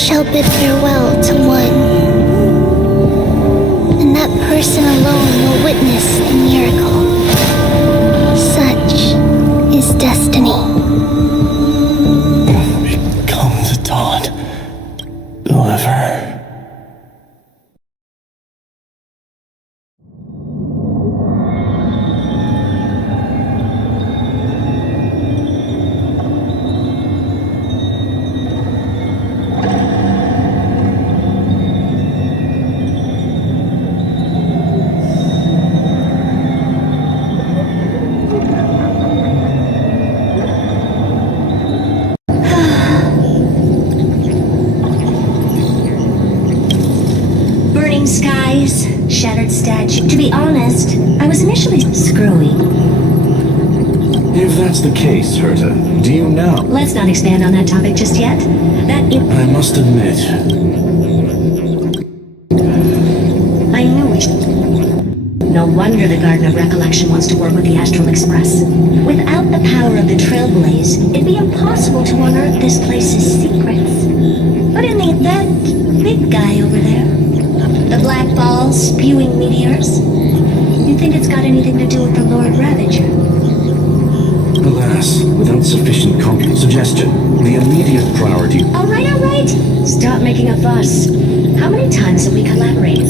shall bid farewell to one, and that person alone will witness the miracle. Such is destiny. Become the dawn. Deliver. Skies, shattered statue. To be honest, I was initially screwy. If that's the case, Herta, do you know? Let's not expand on that topic just yet. I must admit. I knew we should. No wonder the Garden of Recollection wants to work with the Astral Express. Without the power of the Trailblaze, it'd be impossible to unearth this place's secrets. But in the that big guy over there, the black ball spewing meteors? You think it's got anything to do with the Lord Ravager? Alas, without sufficient suggestion, the immediate priority... All right. Stop making a fuss. How many times have we collaborated?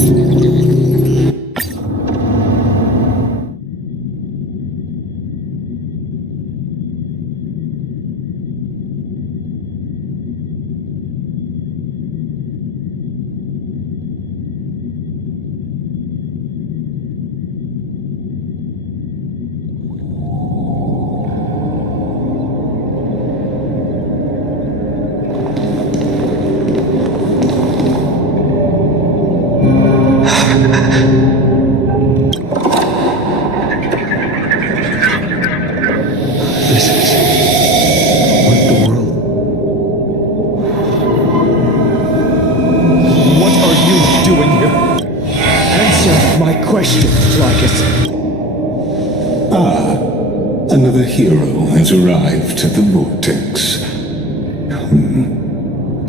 Another hero has arrived at the vortex.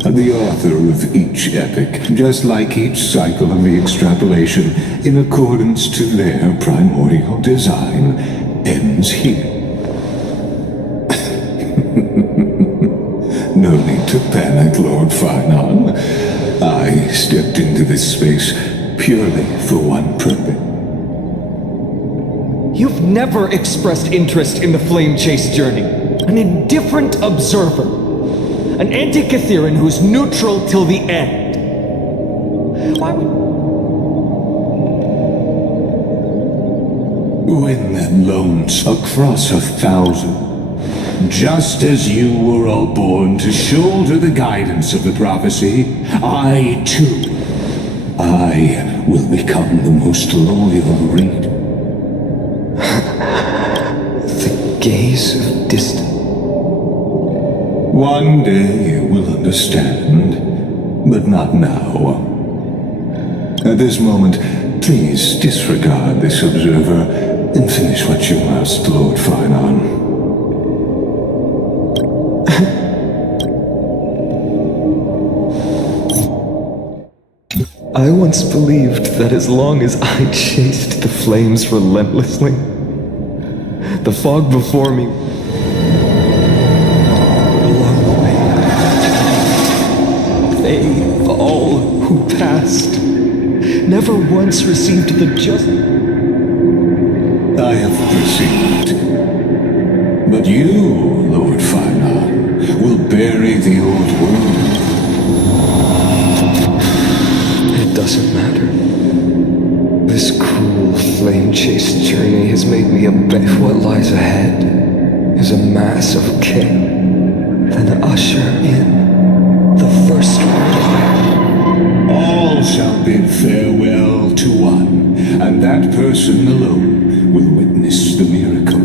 The author of each epic, just like each cycle of the extrapolation, in accordance to their primordial design, ends here. No need to panic, Lord Finon. I stepped into this space purely for one purpose. You've never expressed interest in the flame chase journey. An indifferent observer. An anti-Catharan who's neutral till the end. Why would... When that lone across 1,000, just as you were all born to shoulder the guidance of the prophecy, I too, I will become the most loyal reader. The gaze of distance. One day you will understand, but not now. At this moment, please disregard this observer and finish what you must, Lord Finon. I once believed that as long as I chased the flames relentlessly, the fog before me along the way, they, all who passed, never once received the just... I have perceived. But you, Lord Finon, will bury the old world. It doesn't matter. This cruel flame chase journey has made me a bet. What lies ahead is a mass of care. Then usher in the first warrior. All shall bid farewell to one, and that person alone will witness the miracle.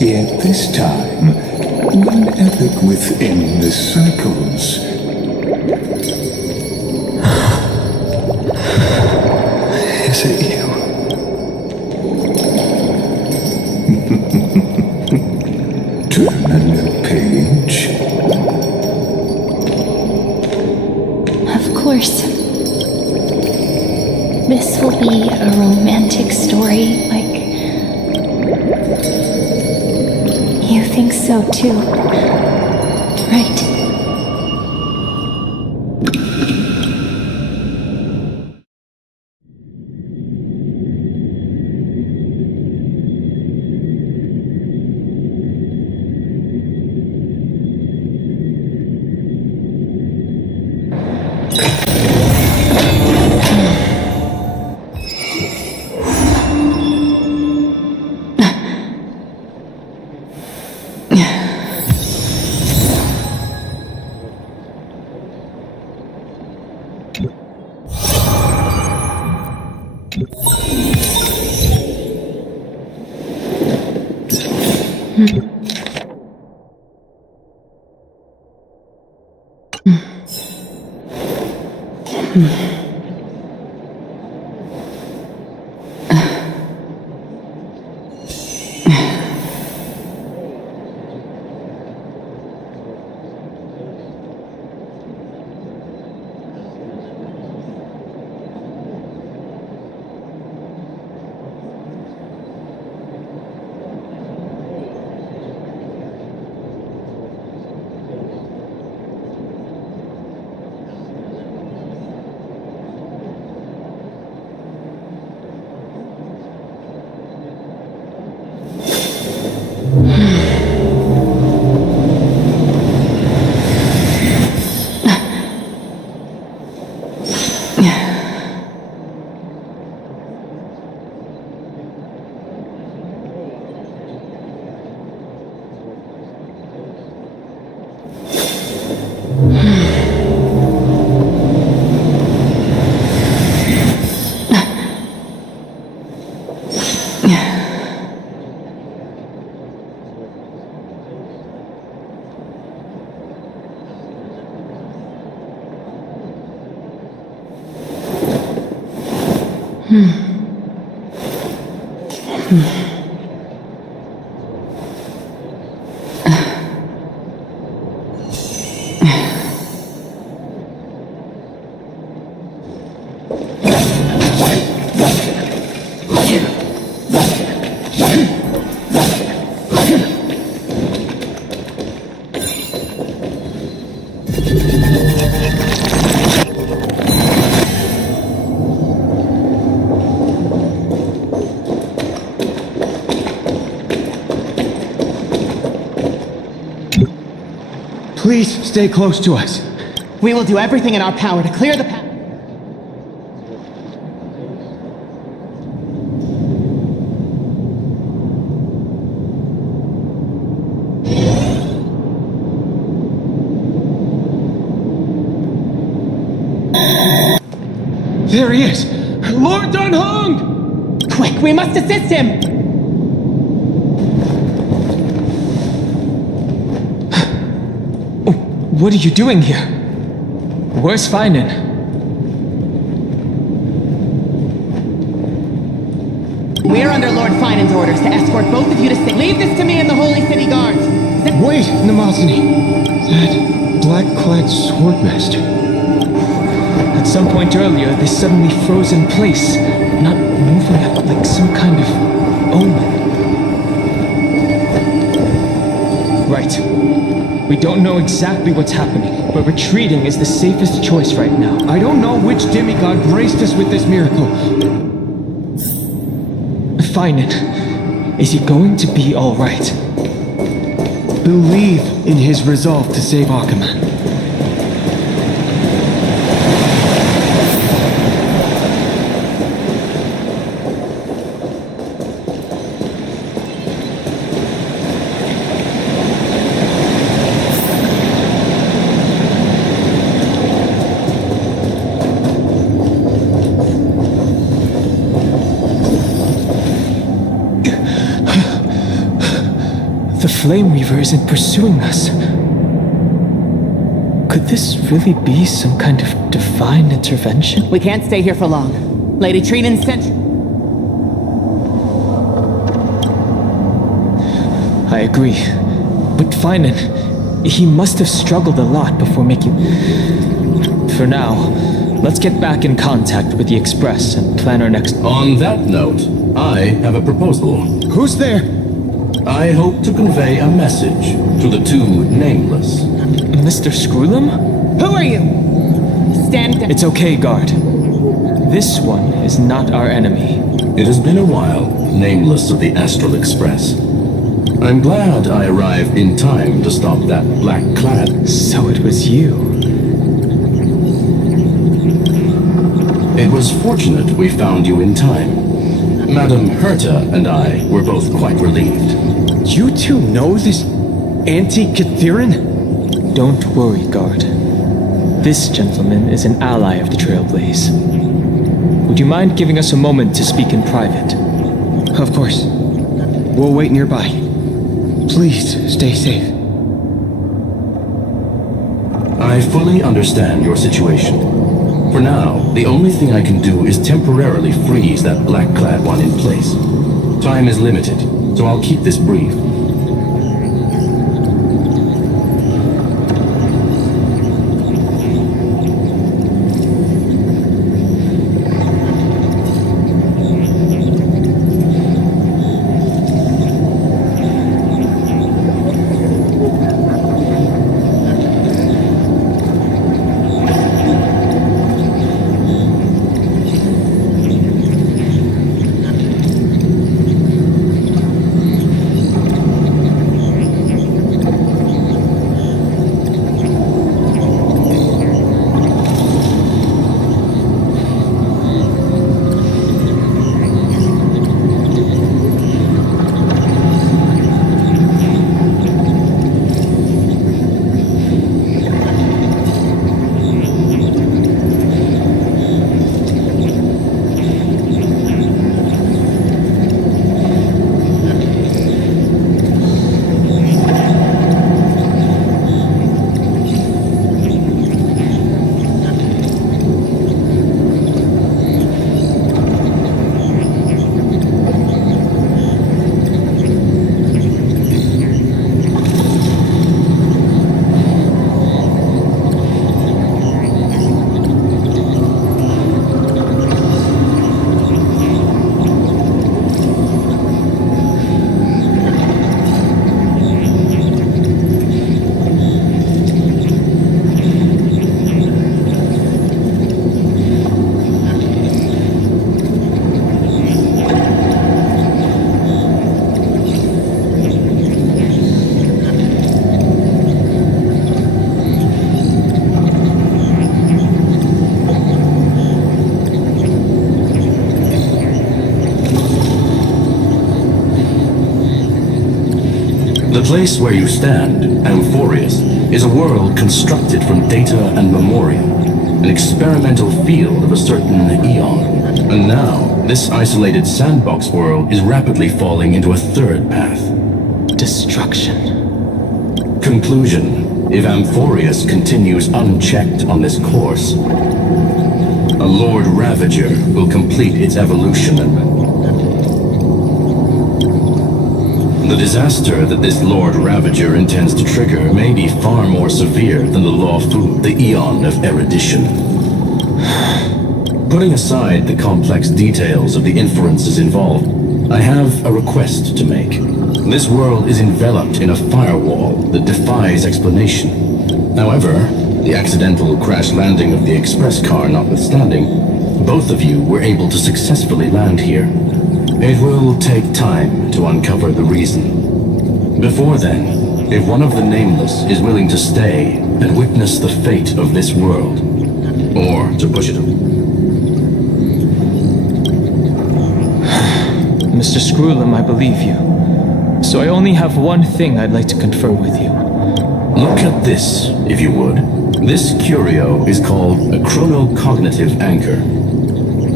Yet this time, one epic within the cycles. Is it you? Turn a new page. This will be a romantic story, like... You think so too, right? Please stay close to us. We will do everything in our power to clear the path. There he is! Lord Dunhung! Quick, we must assist him! What are you doing here? Where's Feinen? We are under Lord Feinen's orders to escort both of you to safety. Leave this to me and the Holy City Guards! Wait, Namazani! That black-clad swordmaster. At some point earlier, they suddenly froze in place, not moving like some kind of omen. Right. We don't know exactly what's happening, but retreating is the safest choice right now. I don't know which demigod graced us with this miracle. Feinen, is he going to be alright? Believe in his resolve to save Akaman. The Flame Weaver isn't pursuing us. Could this really be some kind of divine intervention? We can't stay here for long. Lady Trina's sent... I agree. But Feinen, he must have struggled a lot before making... For now, Let's get back in contact with the Express and plan our next... On that note, I have a proposal. Who's there? I hope to convey a message to the two nameless. Mr. Screwlam? Who are you? Stand down. It's okay, guard. This one is not our enemy. It has been a while, nameless of the Astral Express. I'm glad I arrived in time to stop that black clad. So it was you. It was fortunate we found you in time. Madam Herta and I were both quite relieved. You two know this anti-Catharan? Don't worry, guard. This gentleman is an ally of the Trailblaze. Would you mind giving us a moment to speak in private? Of course. We'll wait nearby. Please, stay safe. I fully understand your situation. For now, the only thing I can do is temporarily freeze that black-clad one in place. Time is limited, so I'll keep this brief. The place where you stand, Amphorius, is a world constructed from data and memoria, an experimental field of a certain eon. And now, this isolated sandbox world is rapidly falling into a third path. Destruction. Conclusion: if Amphorius continues unchecked on this course, a Lord Ravager will complete its evolution and... The disaster that this Lord Ravager intends to trigger may be far more severe than the Lawfu, the Eon of Erudition. Putting aside the complex details of the inferences involved, I have a request to make. This world is enveloped in a firewall that defies explanation. However, the accidental crash landing of the express car notwithstanding, both of you were able to successfully land here. It will take time to uncover the reason. Before then, if one of the Nameless is willing to stay and witness the fate of this world, or to push it... Mr. Screwlam, I believe you. So I only have one thing I'd like to confer with you. Look at this, if you would. This curio is called a chronocognitive anchor.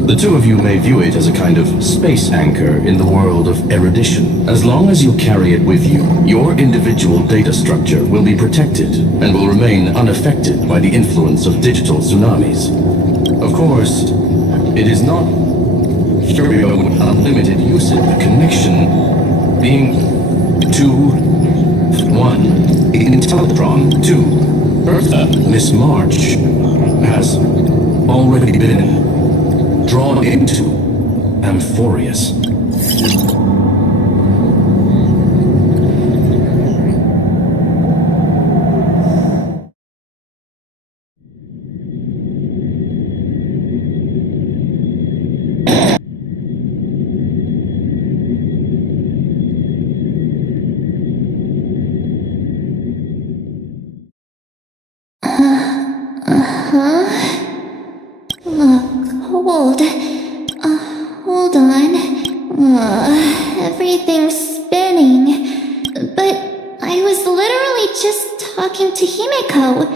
The two of you may view it as a kind of space anchor in the world of erudition. As long as you carry it with you, your individual data structure will be protected and will remain unaffected by the influence of digital tsunamis. Of course, it is not curio with unlimited usage, the connection being 2-1 Intellatron 2. Earth, Miss March has already been drawn into, Amphorius. Hold on. Everything's spinning. But I was literally just talking to Himeko.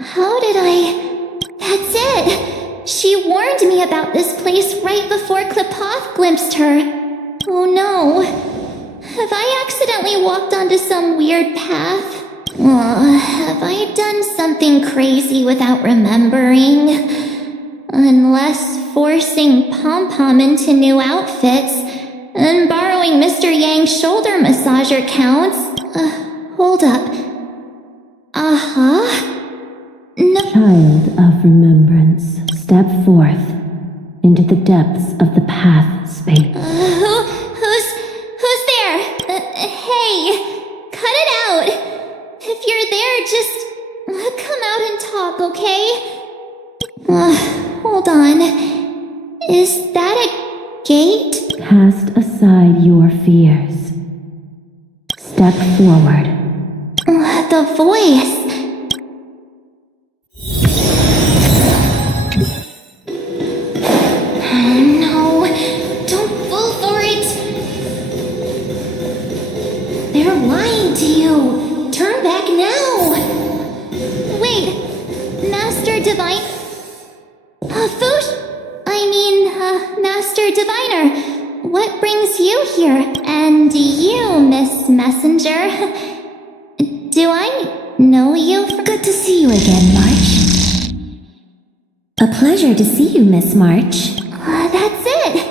How did I... That's it! She warned me about this place right before Klepoth glimpsed her. Oh no. Have I accidentally walked onto some weird path? Have I done something crazy without remembering? Unless forcing Pom-Pom into new outfits and borrowing Mr. Yang's shoulder massager counts. Hold up. No. Child of remembrance, step forth into the depths of the path space. Who's there? Hey, cut it out. If you're there, just come out and talk, okay? Hold on. Is that a gate? Cast aside your fears. Step forward. The voice. No, don't fall for it. They're lying to you. Turn back now. Wait, Master Divine... Master Diviner, what brings you here? And you, Miss Messenger? Do I know you? Good to see you again, March. A pleasure to see you, Miss March. That's it!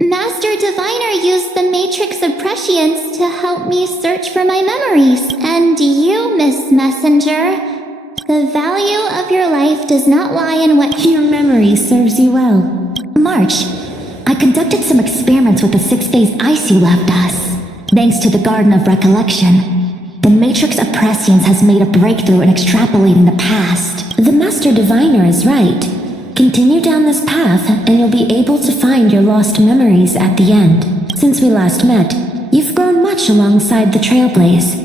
Master Diviner used the Matrix of Prescience to help me search for my memories. And you, Miss Messenger, the value of your life does not lie in what... Your memory serves you well. March, I conducted some experiments with the 6-phase ice you left us. Thanks to the Garden of Recollection, the Matrix of Prescience has made a breakthrough in extrapolating the past. The Master Diviner is right. Continue down this path, and you'll be able to find your lost memories at the end. Since we last met, you've grown much alongside the Trailblaze.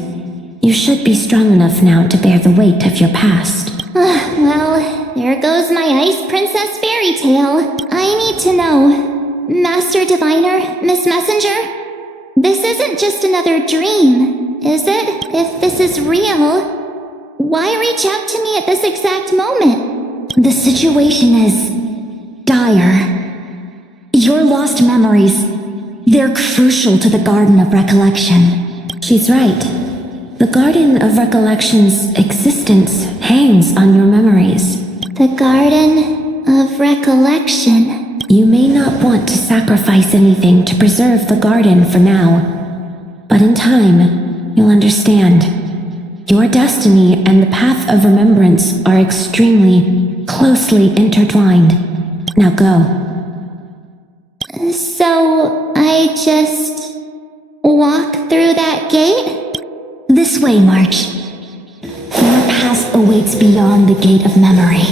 You should be strong enough now to bear the weight of your past. Well, there goes my Ice Princess fairy tale. I need to know, Master Diviner, Miss Messenger, this isn't just another dream, is it? If this is real, why reach out to me at this exact moment? The situation is dire. Your lost memories, they're crucial to the Garden of Recollection. She's right. The Garden of Recollection's existence hangs on your memories. The Garden of Recollection. You may not want to sacrifice anything to preserve the garden for now, but in time, you'll understand. Your destiny and the path of remembrance are extremely closely intertwined. Now go. So, I just walk through that gate? This way, March. Your past awaits beyond the gate of memory.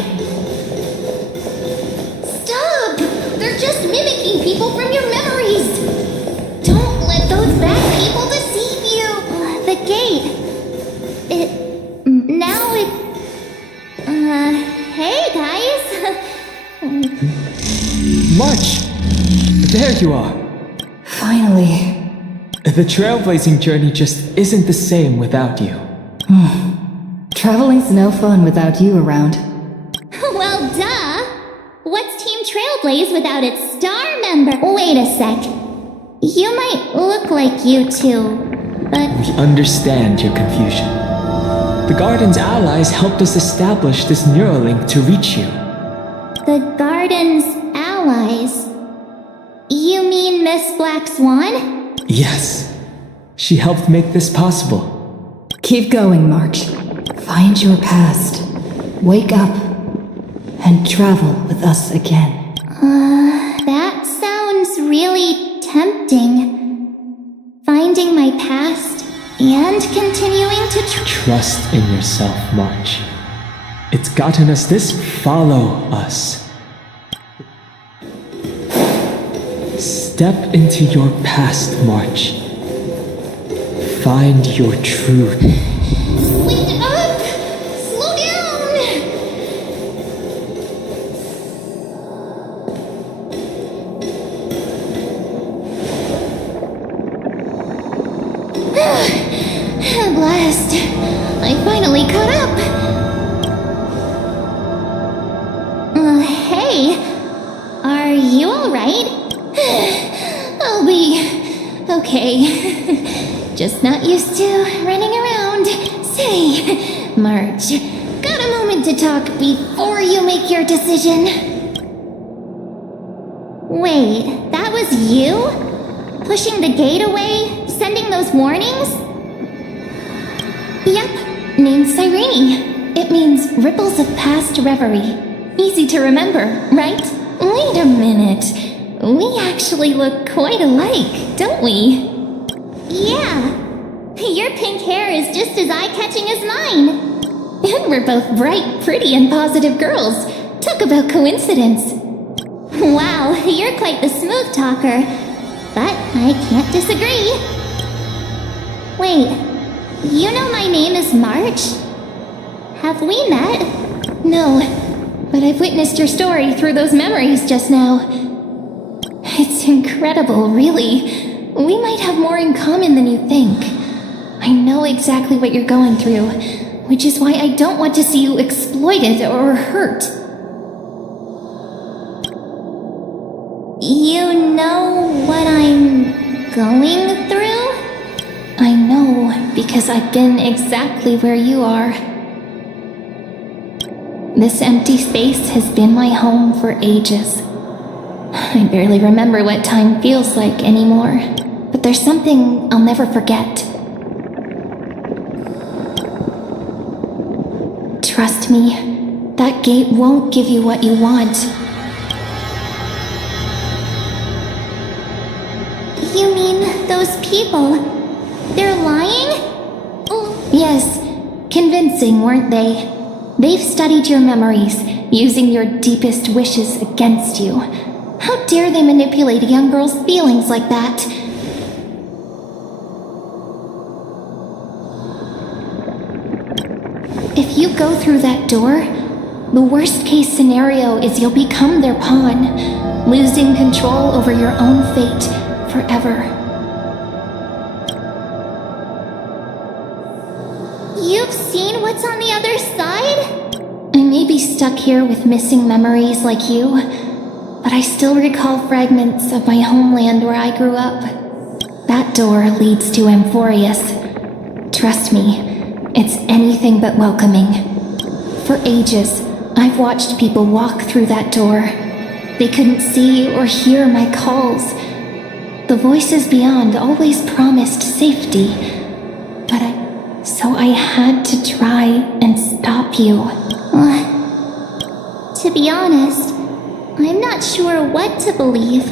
Stop! They're just mimicking people from your memories! Don't let those bad people deceive you! The gate... Hey, guys! March! There you are! Finally. The trailblazing journey just isn't the same without you. Traveling's no fun without you around. Well, duh! What's Team Trailblaze without its star member? Wait a sec. You might look like you two, but... We understand your confusion. The Garden's allies helped us establish this Neuralink to reach you. The Garden's allies? You mean Miss Black Swan? Yes. She helped make this possible. Keep going, March. Find your past. Wake up. and travel with us again. That sounds really tempting. Finding my past and continuing to Trust in yourself, March. It's gotten us this. Follow us. Step into your past, March. Find your truth. Wait up! Slow down! At last, I finally caught up. Hey, are you alright? I'll be okay. Just not used to running around. Say, March, got a moment to talk before you make your decision? Wait, that was you? Pushing the gate away? Sending those warnings? Yep, named Cyrene. It means ripples of past reverie. Easy to remember, right? Wait a minute. We actually look quite alike, don't we? Yeah. Your pink hair is just as eye-catching as mine. And we're both bright, pretty, and positive girls. Talk about coincidence. Wow, you're quite the smooth talker. But I can't disagree. Wait, you know my name is March? Have we met? No, but I've witnessed your story through those memories just now. It's incredible, really. We might have more in common than you think. I know exactly what you're going through, which is why I don't want to see you exploited or hurt. You know what I'm going through? I know, because I've been exactly where you are. This empty space has been my home for ages. I barely remember what time feels like anymore, but there's something I'll never forget. Trust me, that gate won't give you what you want. You mean those people? They're lying? Oh. Yes, convincing, weren't they? They've studied your memories, using your deepest wishes against you. How dare they manipulate a young girl's feelings like that? If you go through that door, the worst case scenario is you'll become their pawn, losing control over your own fate forever. You've seen what's on the other side? I may be stuck here with missing memories like you, but I still recall fragments of my homeland where I grew up. That door leads to Amphorius. Trust me, it's anything but welcoming. For ages, I've watched people walk through that door. They couldn't see or hear my calls. The voices beyond always promised safety, so I had to try and stop you. To be honest, I'm not sure what to believe.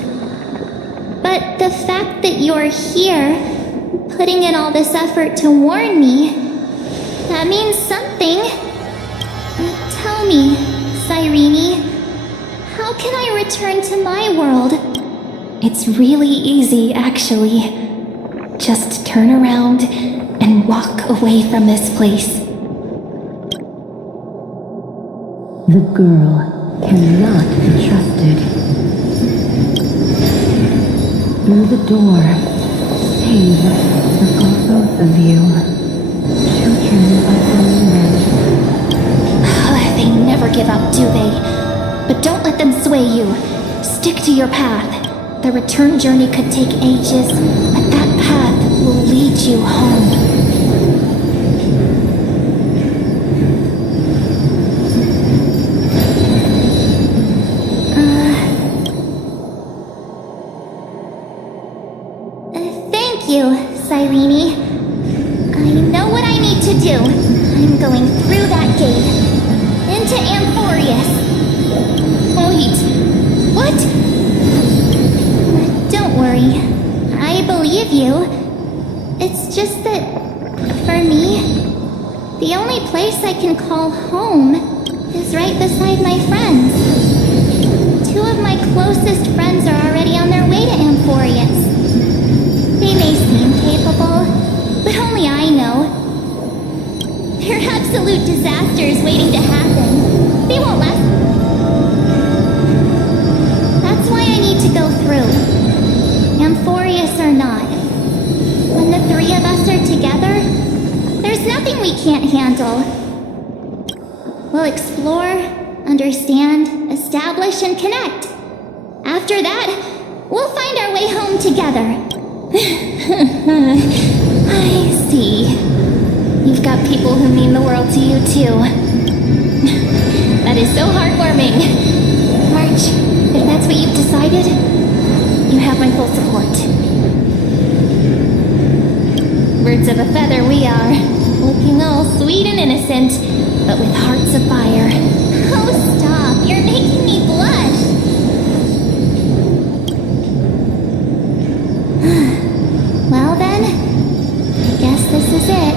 But the fact that you're here, putting in all this effort to warn me, that means something. Tell me, Cyrene, how can I return to my world? It's really easy, actually. Just turn around and walk away from this place. The girl cannot be trusted. Through the door, save for both of you. Children of the land. They never give up, do they? But don't let them sway you. Stick to your path. The return journey could take ages, but that path will lead you home. Thank you, Cyrene. I know what I need to do. I'm going through that gate. Into Amphorius. Wait, what? Don't worry. I believe you. It's just that, for me, the only place I can call home is right beside my friends. Two of my closest friends are already on their way to Amphorius. They may seem capable, but only I know. They're absolute disasters waiting to happen. They won't last. That's why I need to go through. Amphorius or not. When the three of us are together, there's nothing we can't handle. We'll explore, understand, establish, and connect. After that, we'll find our way home together. I see. You've got people who mean the world to you, too. That is so heartwarming. March, if that's what you've decided, you have my full support. Birds of a feather we are, looking all sweet and innocent, but with hearts of fire. Oh, stop. You're making me blush. Well then, I guess this is it.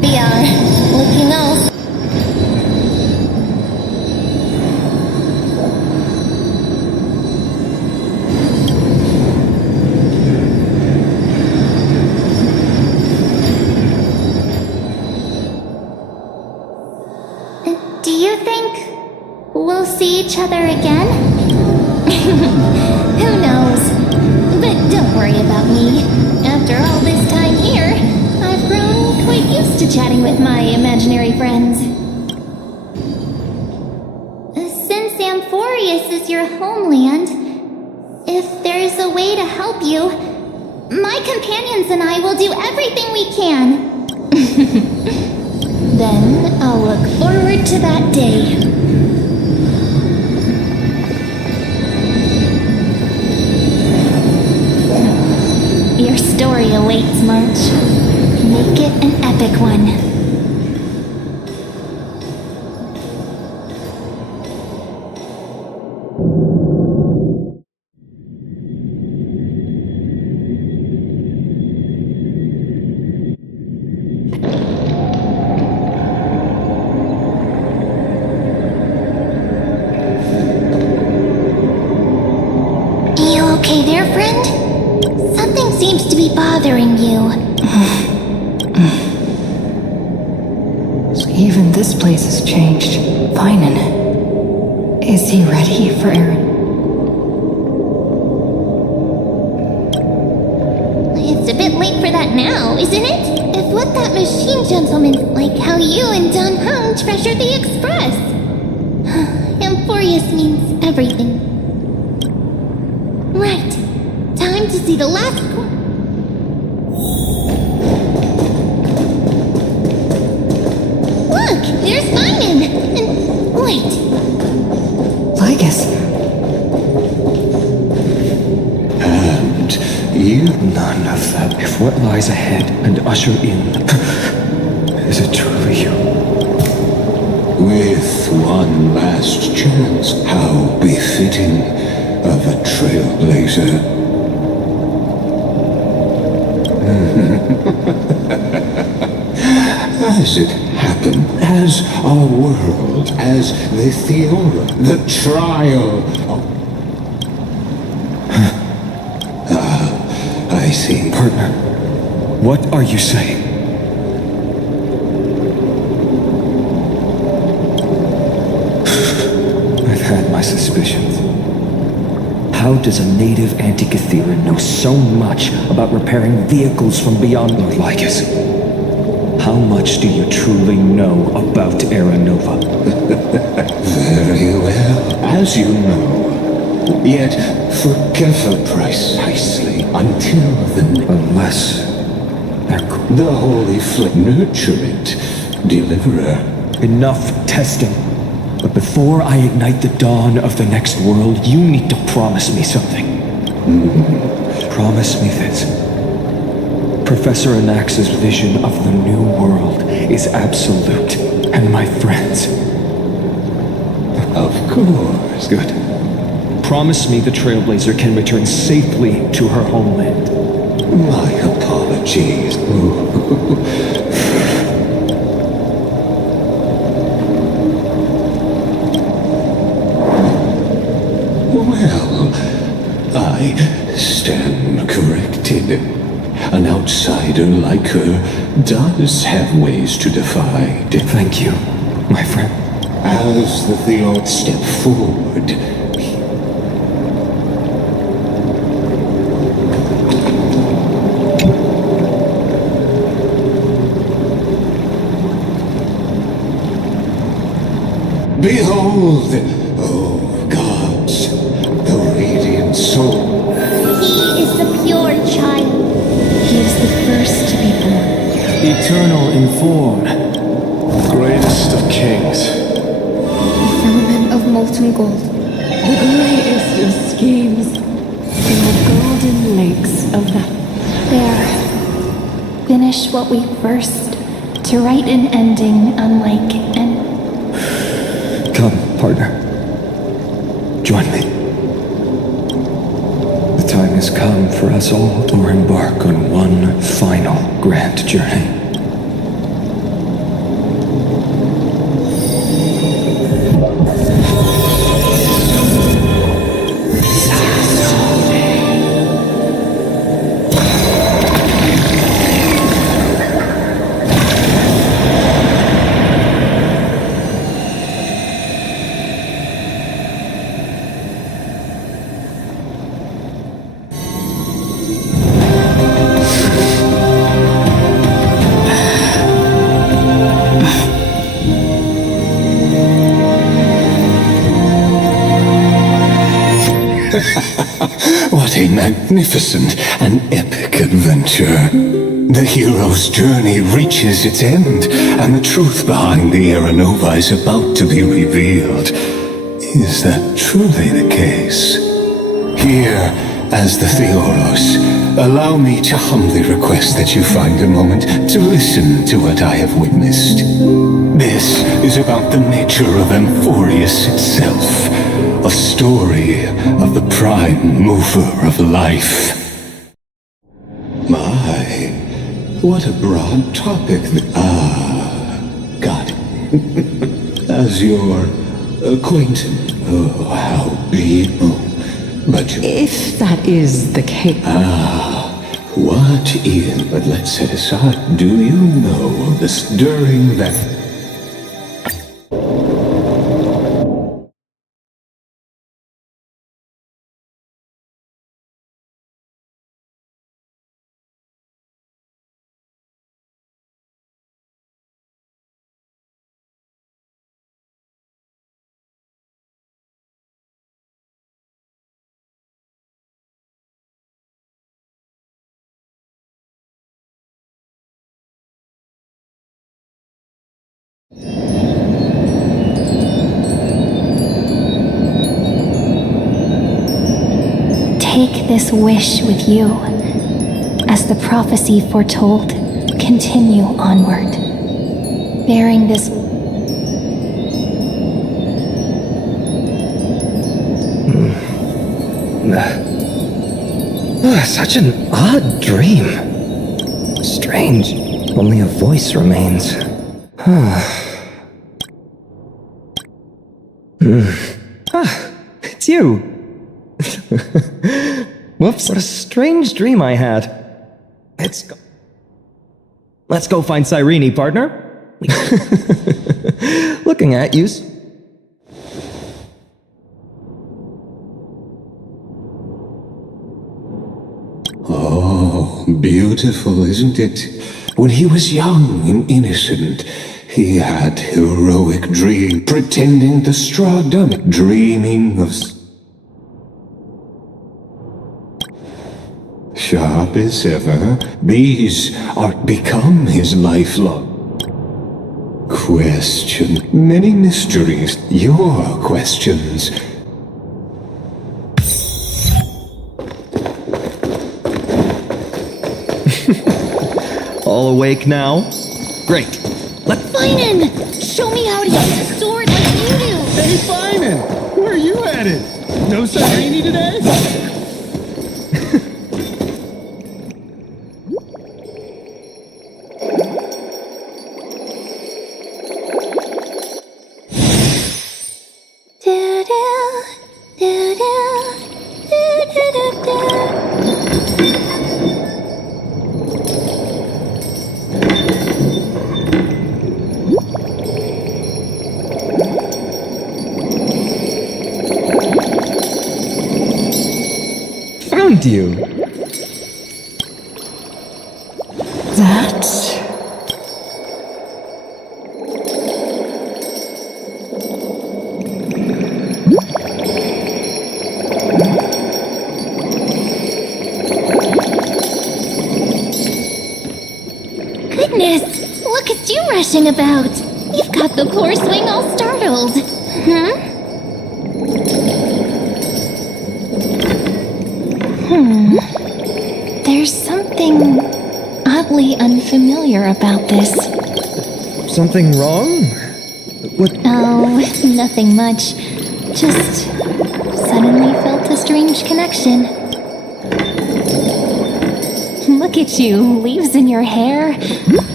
We are looking all... Do you think we'll see each other again? Who knows? But don't worry about me. After all this time here, I've grown quite used to chatting with my imaginary friends. Since Amphorius is your homeland, if there's a way to help you, my companions and I will do everything we can. Then I'll look forward to that day. Your story awaits, March. Make it an epic one. Okay there, friend? Something seems to be bothering you. So even this place has changed. Finan. Is he ready for Aaron? It's a bit late for that now, isn't it? If what that machine gentleman's like how you and Don Hung treasured the Express. Amphorius means everything. Right. Time to see the last... Look! There's Finan! And... wait. Lycus. And you... None of that. If what lies ahead and usher in is it truly you? With one last chance, how befitting of a trailblazer. As it happened, as our world, as the Theora, the trial of... I see. Partner, what are you saying? I've had my suspicions. How does a native Antikytheran know so much about repairing vehicles from beyond Lord Lycus? How much do you truly know about Aeronova? Very well, as you know. Yet, forever precisely until the... Unless they're cool. The Holy Flame. Nurture it. Deliverer. Enough testing. But before I ignite the dawn of the next world, you need to promise me something. Promise me this. Professor Anax's vision of the new world is absolute, and my friends... Of course. Good. Promise me the Trailblazer can return safely to her homeland. My apologies. Well, I stand corrected. An outsider like her does have ways to defy. Thank you, my friend. As the Theo step forward, behold, oh gods, the radiant soul. He is the pure child. He is the first to be born. Eternal in form. Greatest of kings. Firmament of molten gold. The greatest of schemes. In the golden lakes of that. There. Finish what we first. To write an ending unlike an... Come, partner. Join me. The time has come for us all to embark on one final grand journey. What a magnificent and epic adventure. The hero's journey reaches its end, and the truth behind the Aeronova is about to be revealed. Is that truly the case? Here, as the Theoros, allow me to humbly request that you find a moment to listen to what I have witnessed. This is about the nature of Amphorius itself, a story of the prime mover of life. My, what a broad topic. Got it. As your acquaintance. Oh, how beautiful. But you... If that is the case. What is... But let's set aside. Do you know of the stirring that... Take this wish with you. As the prophecy foretold, continue onward. Bearing this... Such an odd dream. Strange. Only a voice remains. It's you. Whoops, what a strange dream I had. Let's go find Cyrene, partner. Looking at you. Oh, beautiful, isn't it? When he was young and innocent, he had heroic dreams, pretending to stardom, dreaming of... Sharp as ever, these are become his lifelong question. Many mysteries, your questions. All awake now? Great. Finan! Show me how to use a sword like you do! Hey, Finan! Where are you headed? No Sirini today? Found you. That... Goodness! Look at you rushing about! You've got the poor swing all startled! There's something oddly unfamiliar about this. Something wrong? What? Oh, nothing much. Just suddenly felt a strange connection. Look at you, leaves in your hair.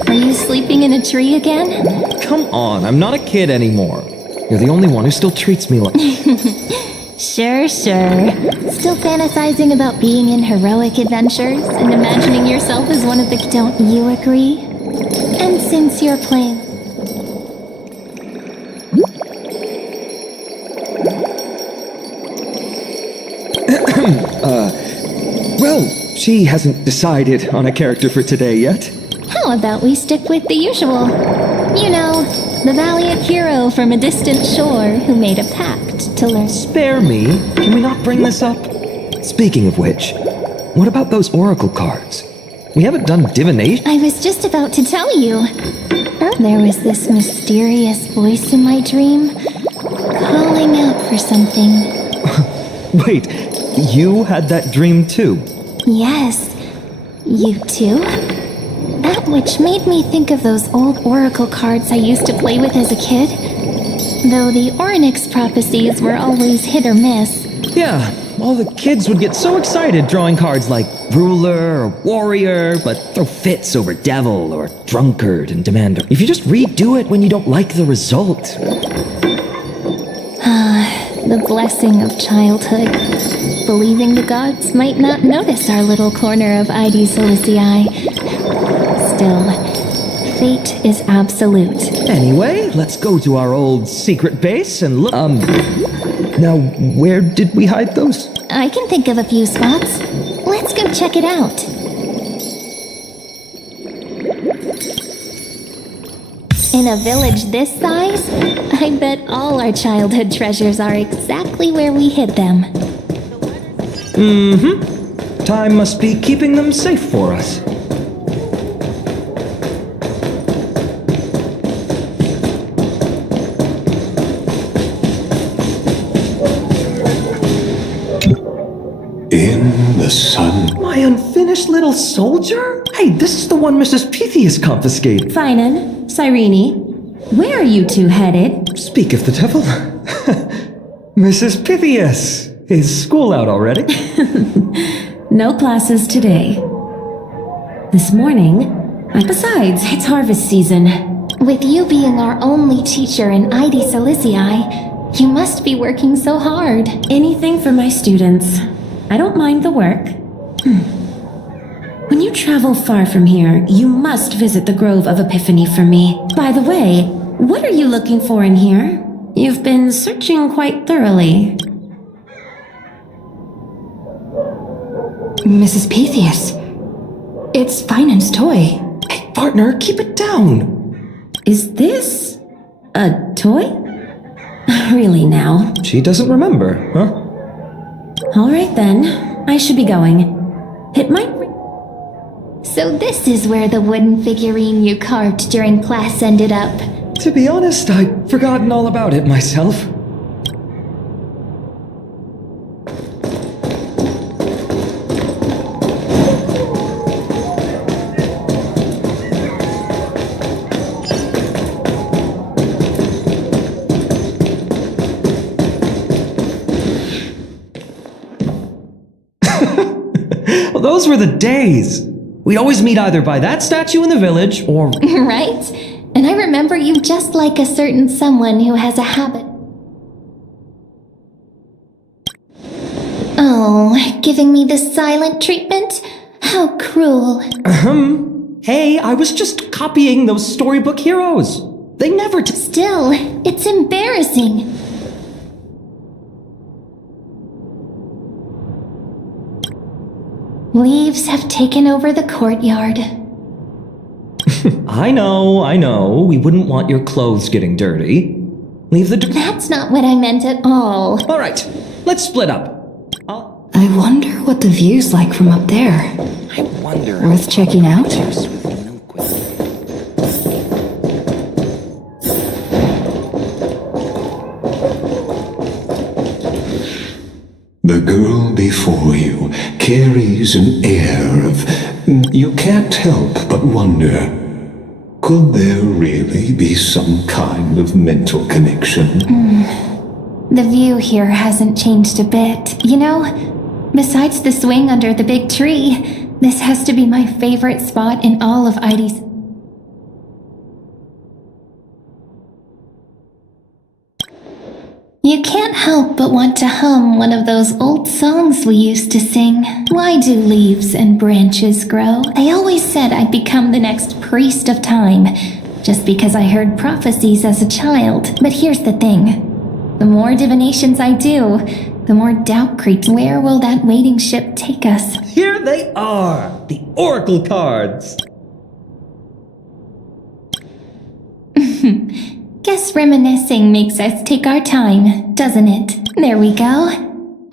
Are you sleeping in a tree again? Come on, I'm not a kid anymore. You're the only one who still treats me like... Sure. Still fantasizing about being in heroic adventures and imagining yourself as one of the... Don't you agree? And since you're playing... Well, she hasn't decided on a character for today yet. How about we stick with the usual? You know, the valiant hero from a distant shore who made a pact to learn... Spare me. Can we not bring this up? Speaking of which, what about those oracle cards? We haven't done divination. I was just about to tell you. There was this mysterious voice in my dream, calling out for something. Wait, you had that dream too? Yes, you too? That which made me think of those old oracle cards I used to play with as a kid. Though the Ornyx prophecies were always hit or miss. Yeah, all the kids would get so excited drawing cards like ruler or warrior, but throw fits over devil or drunkard and demander. If you just redo it when you don't like the result. The blessing of childhood. Believing the gods might not notice our little corner of ID Solicii. Still, fate is absolute. Anyway, let's go to our old secret base and look. Now, where did we hide those? I can think of a few spots. Let's go check it out. In a village this size, I bet all our childhood treasures are exactly where we hid them. Time must be keeping them safe for us. In the sun. My unfinished little soldier? Hey, this is the one Mrs. Pythias confiscated. Finan, Cyrene, where are you two headed? Speak of the devil. Mrs. Pythias, is school out already? No classes today. This morning, besides, it's harvest season. With you being our only teacher in ID Solicii, you must be working so hard. Anything for my students. I don't mind the work. When you travel far from here, you must visit the Grove of Epiphany for me. By the way, what are you looking for in here? You've been searching quite thoroughly. Mrs. Pythias. It's Finan's toy. Hey, partner, keep it down. Is this a toy? Really now? She doesn't remember, huh? All right then, I should be going. It might... So this is where the wooden figurine you carved during class ended up. To be honest, I'd forgotten all about it myself. Those were the days. We'd always meet either by that statue in the village or... Right? And I remember you just like a certain someone who has a habit. Oh, giving me this silent treatment? How cruel. Hey, I was just copying those storybook heroes. They never Still, it's embarrassing. Leaves have taken over the courtyard. I know. We wouldn't want your clothes getting dirty. Leave the... That's not what I meant at all. All right, let's split up. I wonder what the view's like from up there. I wonder... Worth checking out? The girl before you carries an air of... You can't help but wonder, could there really be some kind of mental connection? The view here hasn't changed a bit. You know, besides the swing under the big tree, this has to be my favorite spot in all of Idi's. You can't help but want to hum one of those old songs we used to sing. Why do leaves and branches grow? I always said I'd become the next priest of time, just because I heard prophecies as a child. But here's the thing. The more divinations I do, the more doubt creeps. Where will that waiting ship take us? Here they are, the oracle cards. Guess reminiscing makes us take our time, doesn't it? There we go.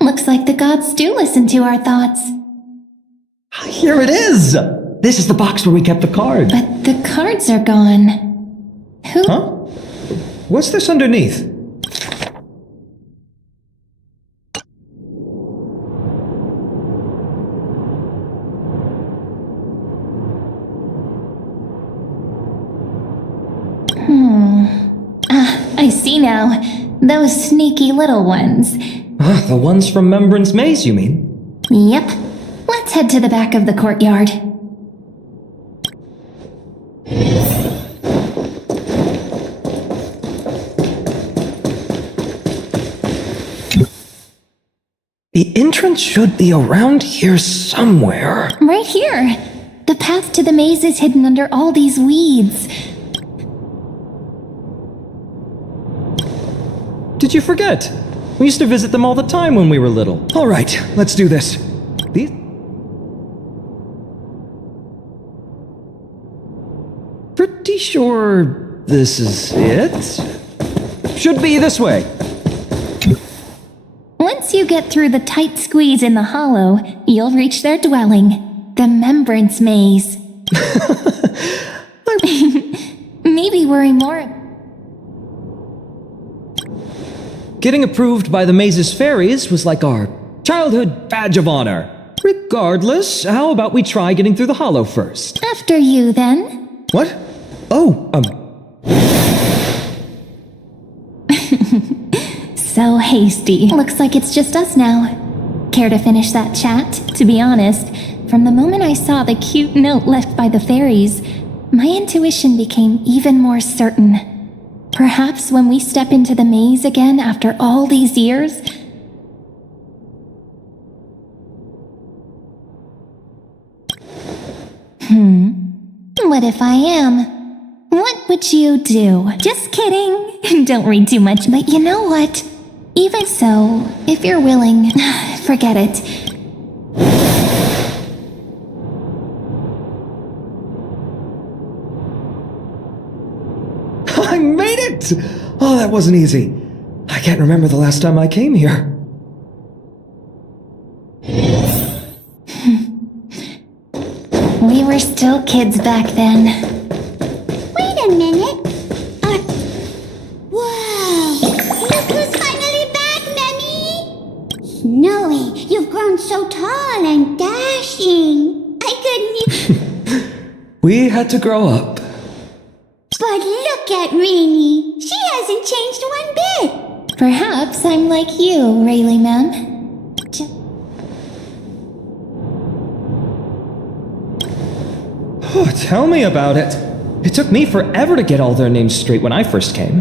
Looks like the gods do listen to our thoughts. Here it is! This is the box where we kept the cards. But the cards are gone. Who? Huh? What's this underneath? I see now. Those sneaky little ones. The ones from Remembrance Maze, you mean? Yep. Let's head to the back of the courtyard. The entrance should be around here somewhere. Right here. The path to the maze is hidden under all these weeds. Did you forget? We used to visit them all the time when we were little. All right, let's do this. These... Pretty sure this is it? Should be this way. Once you get through the tight squeeze in the hollow, you'll reach their dwelling, the Remembrance Maze. Maybe worry more. Getting approved by the Maze's fairies was like our childhood badge of honor. Regardless, how about we try getting through the hollow first? After you, then. What? Oh, So hasty. Looks like it's just us now. Care to finish that chat? To be honest, from the moment I saw the cute note left by the fairies, my intuition became even more certain. Perhaps when we step into the maze again after all these years... What if I am? What would you do? Just kidding. Don't read too much, but you know what? Even so, if you're willing, forget it. I made it! Oh, that wasn't easy. I can't remember the last time I came here. We were still kids back then. Wait a minute. Whoa! Look who's finally back, Memmy! Snowy, you've grown so tall and dashing. I couldn't even... We had to grow up. But look at Rini. She hasn't changed one bit. Perhaps I'm like you, Rayleigh, ma'am. Tell me about it. It took me forever to get all their names straight when I first came.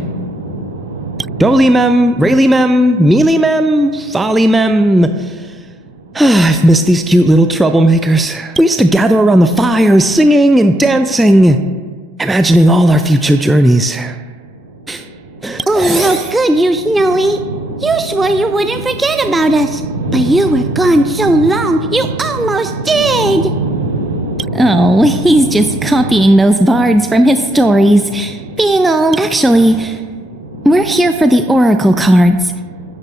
Dolimem, Raylimem, Mealimem, Follimem. I've missed these cute little troublemakers. We used to gather around the fire, singing and dancing, imagining all our future journeys. Oh, how could you, Snowy? You swore you wouldn't forget about us. But you were gone so long, you almost did! Oh, he's just copying those bards from his stories. Being all... Actually, we're here for the oracle cards.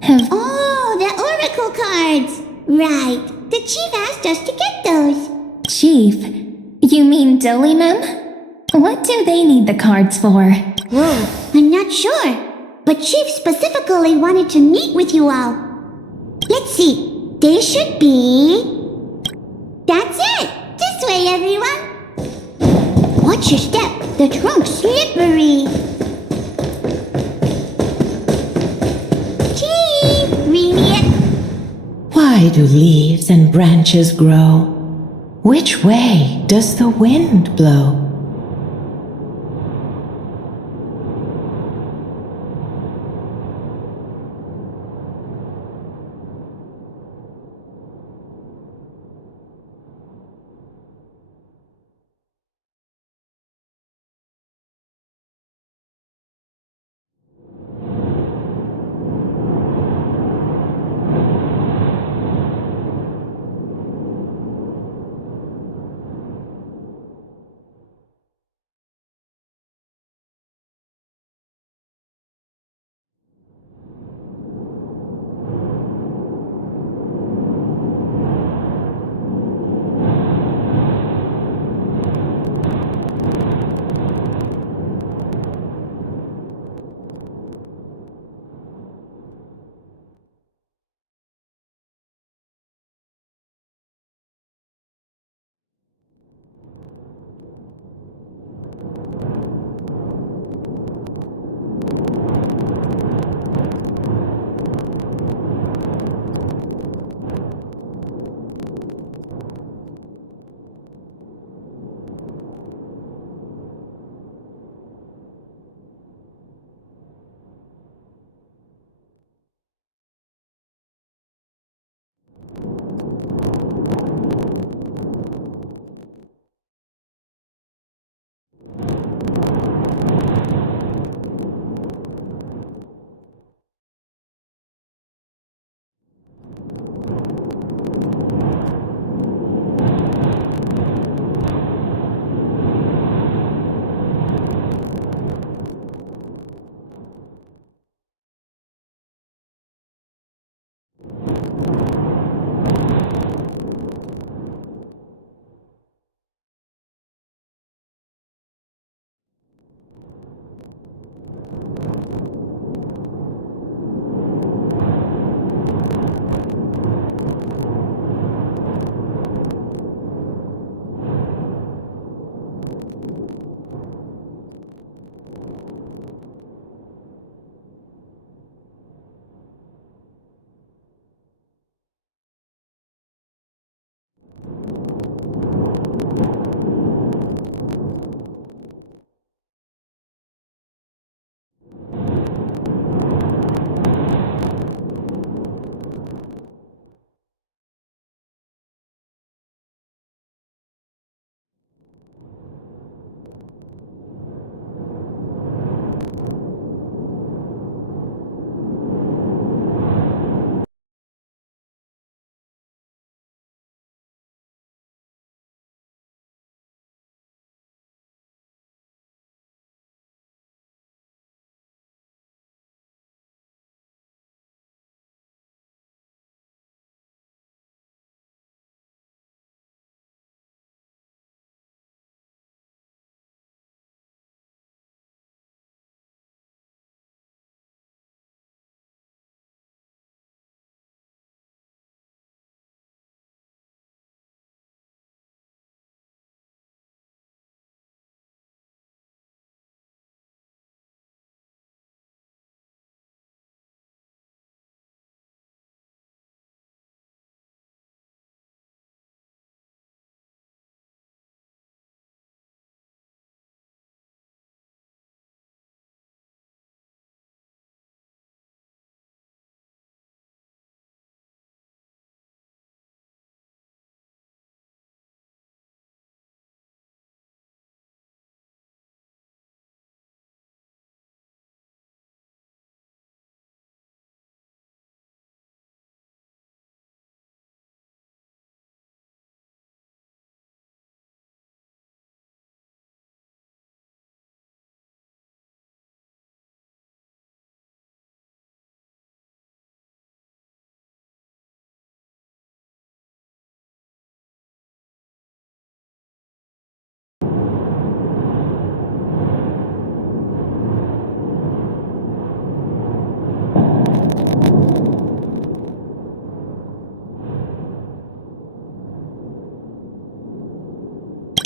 Oh, the oracle cards! Right. The chief asked us to get those. Chief? You mean Dolimem? What do they need the cards for? Whoa, I'm not sure. But Chief specifically wanted to meet with you all. Let's see. They should be... That's it! This way, everyone! Watch your step. The trunk's slippery. Chief! Read it. Why do leaves and branches grow? Which way does the wind blow?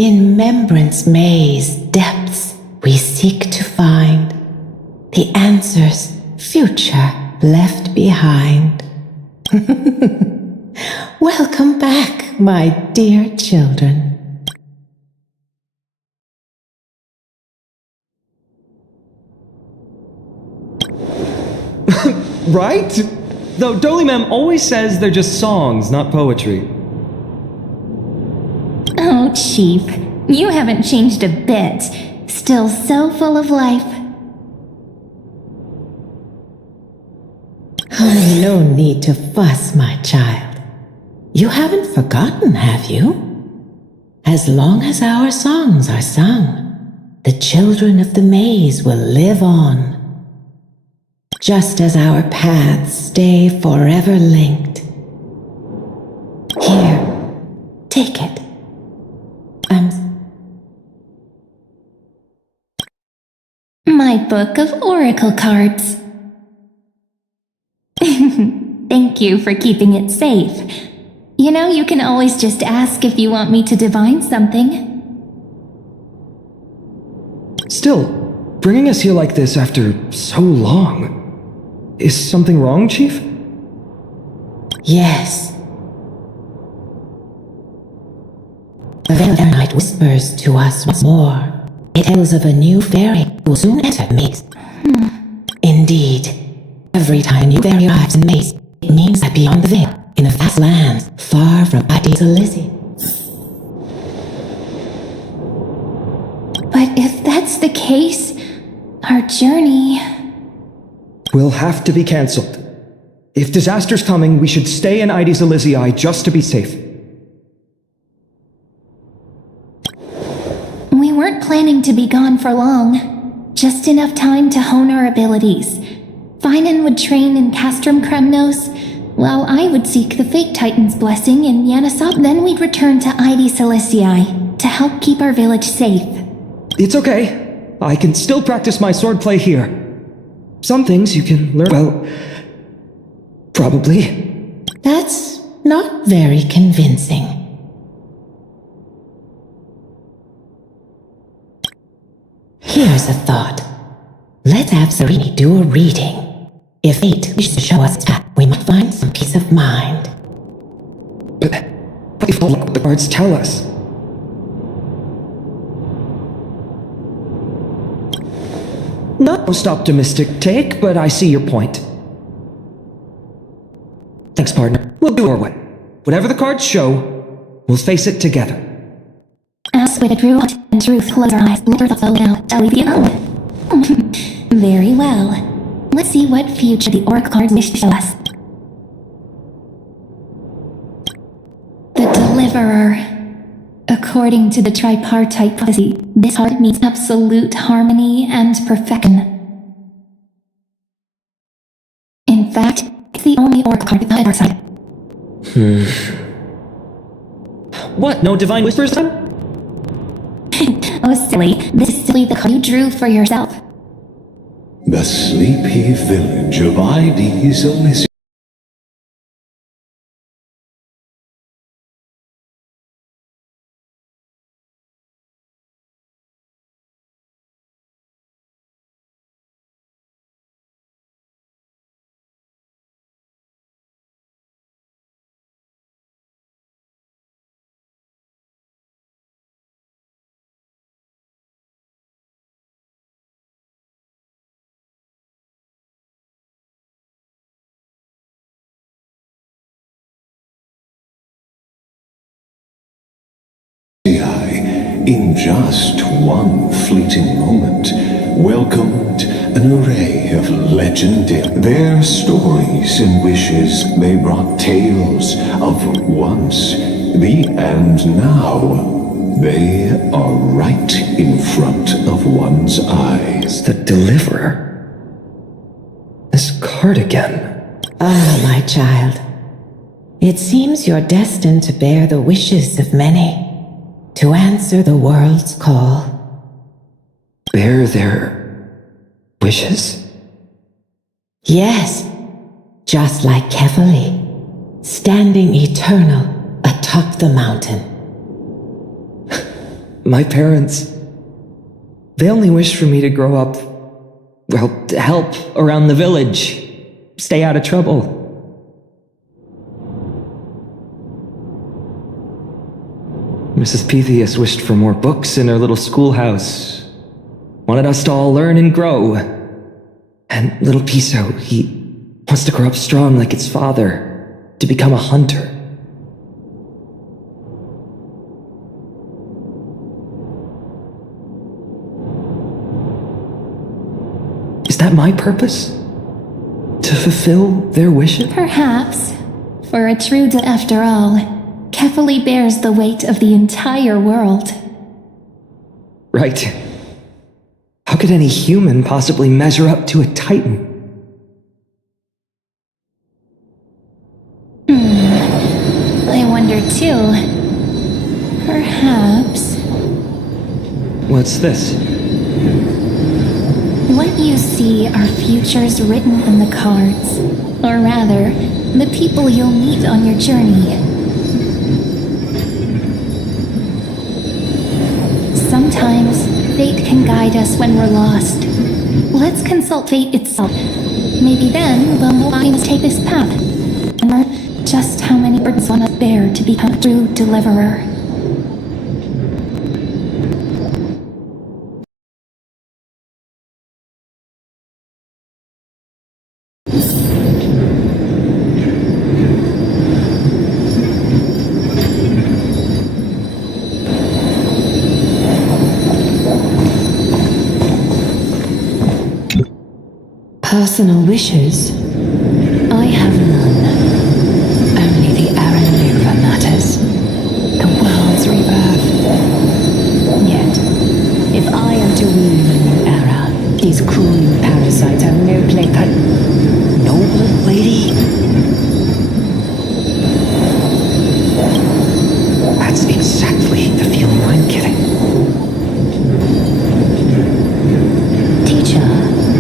In Remembrance Maze depths we seek to find the answers future left behind. Welcome back, my dear children. Right? Though Dolly Ma'am always says they're just songs, not poetry. Oh, Chief, you haven't changed a bit. Still so full of life. Oh, no need to fuss, my child. You haven't forgotten, have you? As long as our songs are sung, the children of the maze will live on. Just as our paths stay forever linked. Here, take it. My book of oracle cards. Thank you for keeping it safe. You know, you can always just ask if you want me to divine something. Still, bringing us here like this after so long. Is something wrong, Chief? Yes. The very night whispers to us once more. It tells of a new fairy who will soon enter the maze. Indeed, every time a new fairy arrives in the maze, it means that beyond the veil, in the vast lands, far from Elysium. But if that's the case, our journey... will have to be cancelled. If disaster's coming, we should stay in Elysium just to be safe. We weren't planning to be gone for long. Just enough time to hone our abilities. Finan would train in Castrum Kremnos, while I would seek the Fate Titan's blessing in Yanasop. Then we'd return to Elysium to help keep our village safe. It's okay. I can still practice my swordplay here. Some things you can learn, well, probably. That's not very convincing. Here's a thought. Let's have Serene do a reading. If fate wishes to show us its path, we might find some peace of mind. But if the cards tell us? Not most optimistic take, but I see your point. Thanks, partner. We'll do our way. Whatever the cards show, we'll face it together. Ask with a truth and truth close our eyes. Very well. Let's see what future the oracle cards wish to show us. The Deliverer. According to the tripartite prophecy, this card means absolute harmony and perfection. In fact, it's the only oracle card without a dark side. What, no divine whispers then? Oh, silly. This is simply the card you drew for yourself. The sleepy village of Elysium. In just one fleeting moment, welcomed an array of legendary. Their stories and wishes, they brought tales of once, the and now. They are right in front of one's eyes. The Deliverer? This card again. Ah, my child. It seems you're destined to bear the wishes of many. To answer the world's call. Bear their wishes? Yes, just like Kefali, standing eternal atop the mountain. my parents, they only wish for me to grow up, well, to help around the village, stay out of trouble. Mrs. Pythias wished for more books in her little schoolhouse, wanted us to all learn and grow. And little Piso, he wants to grow up strong like his father, to become a hunter. Is that my purpose? To fulfill their wishes? Perhaps. For a Druid, after all, carefully bears the weight of the entire world. Right. How could any human possibly measure up to a Titan? I wonder too. Perhaps... What's this? What you see are futures written in the cards. Or rather, the people you'll meet on your journey. Sometimes, fate can guide us when we're lost. Let's consult fate itself. Maybe then we'll know why we must take this path. And learn just how many burdens one must bear to become a true deliverer. Personal wishes? I have none. Only the Aranuva matters. The world's rebirth. Yet, if I am to weave a new era, these cruel parasites have no place but... Noble lady? That's exactly the feeling I'm getting. Teacher,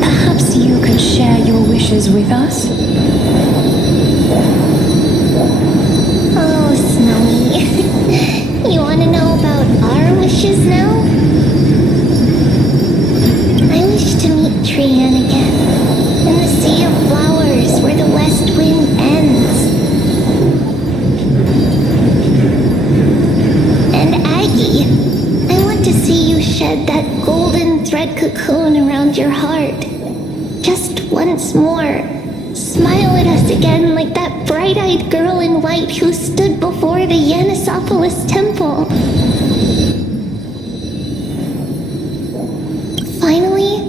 perhaps you could share your wishes with us? Oh, Snowy. You want to know about our wishes now? I wish to meet Trian again, in the sea of flowers where the west wind ends. And Aggie, I want to see you shed that golden thread cocoon around your heart. Just once more. Smile at us again like that bright-eyed girl in white who stood before the Yanisopolis temple. Finally,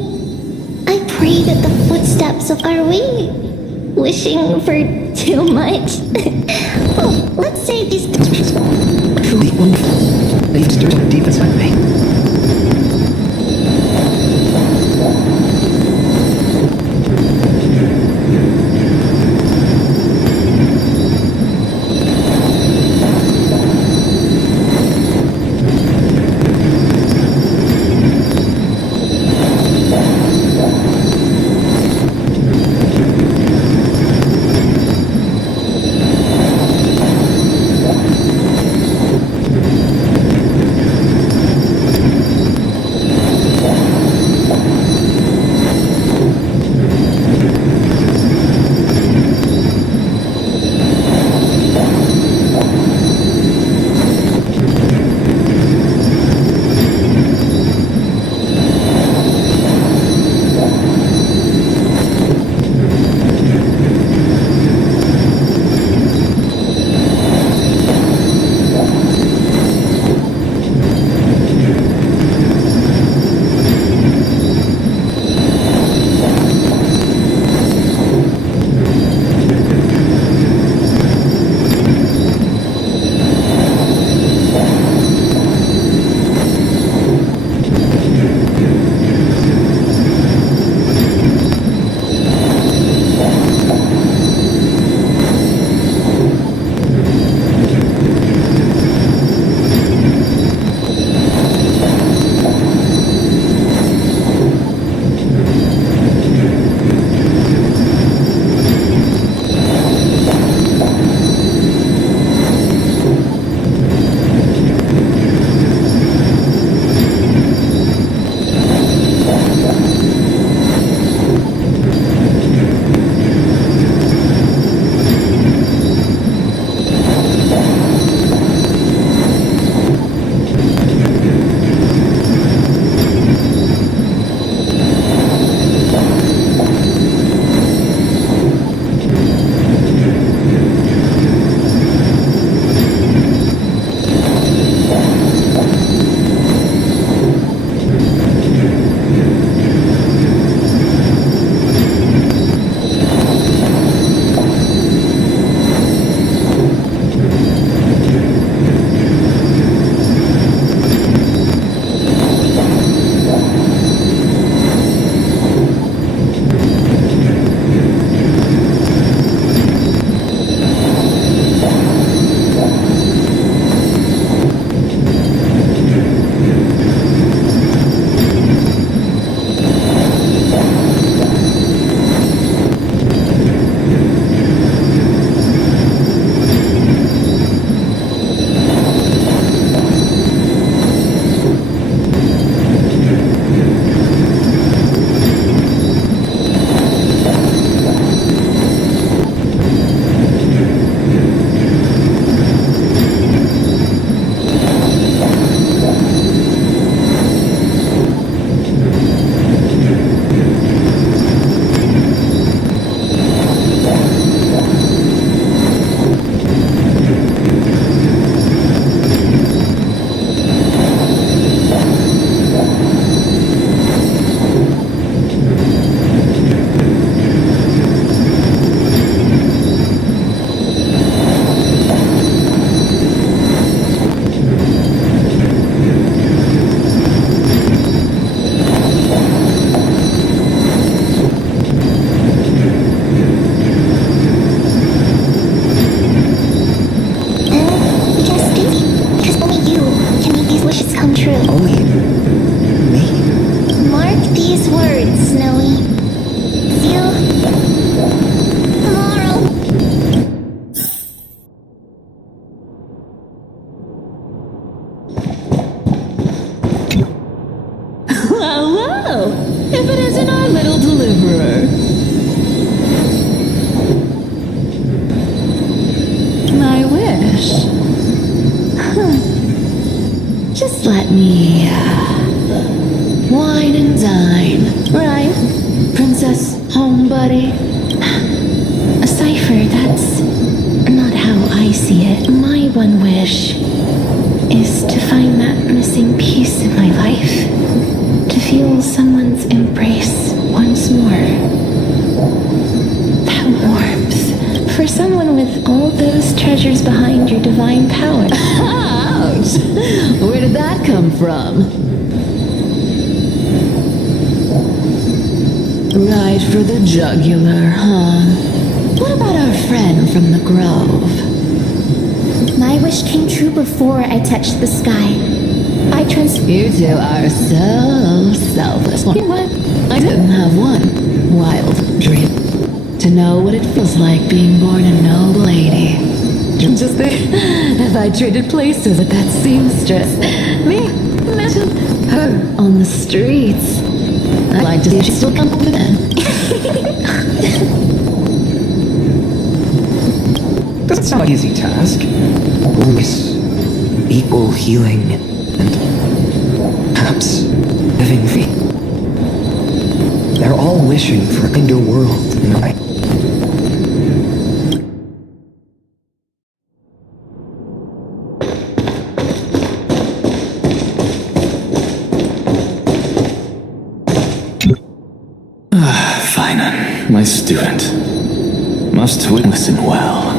I pray that the footsteps of our way. Wishing for too much. Oh, let's say these... Truly wonderful. They stir deep inside me. if it isn't our little deliverer. My wish. Just let me wine and dine, right? Princess, home buddy. A cipher, that's not how I see it. My one wish is to find that missing piece in my life. To feel someone's embrace once more. That warmth. For someone with all those treasures behind your divine power. Ouch! Where did that come from? Right for the jugular, huh? What about our friend from the Grove? My wish came true before I touched the sky. You two are so selfless. You know what? I didn't have one wild dream. To know what it feels like being born a noble lady. Just think, if I traded places with that seamstress, me, imagine her on the streets. I'd like to see if she's still comfortable then. Doesn't sound like an easy task. Always equal healing and perhaps living free. They're all wishing for a kinder world in the right. Finan, my student, must we listen well.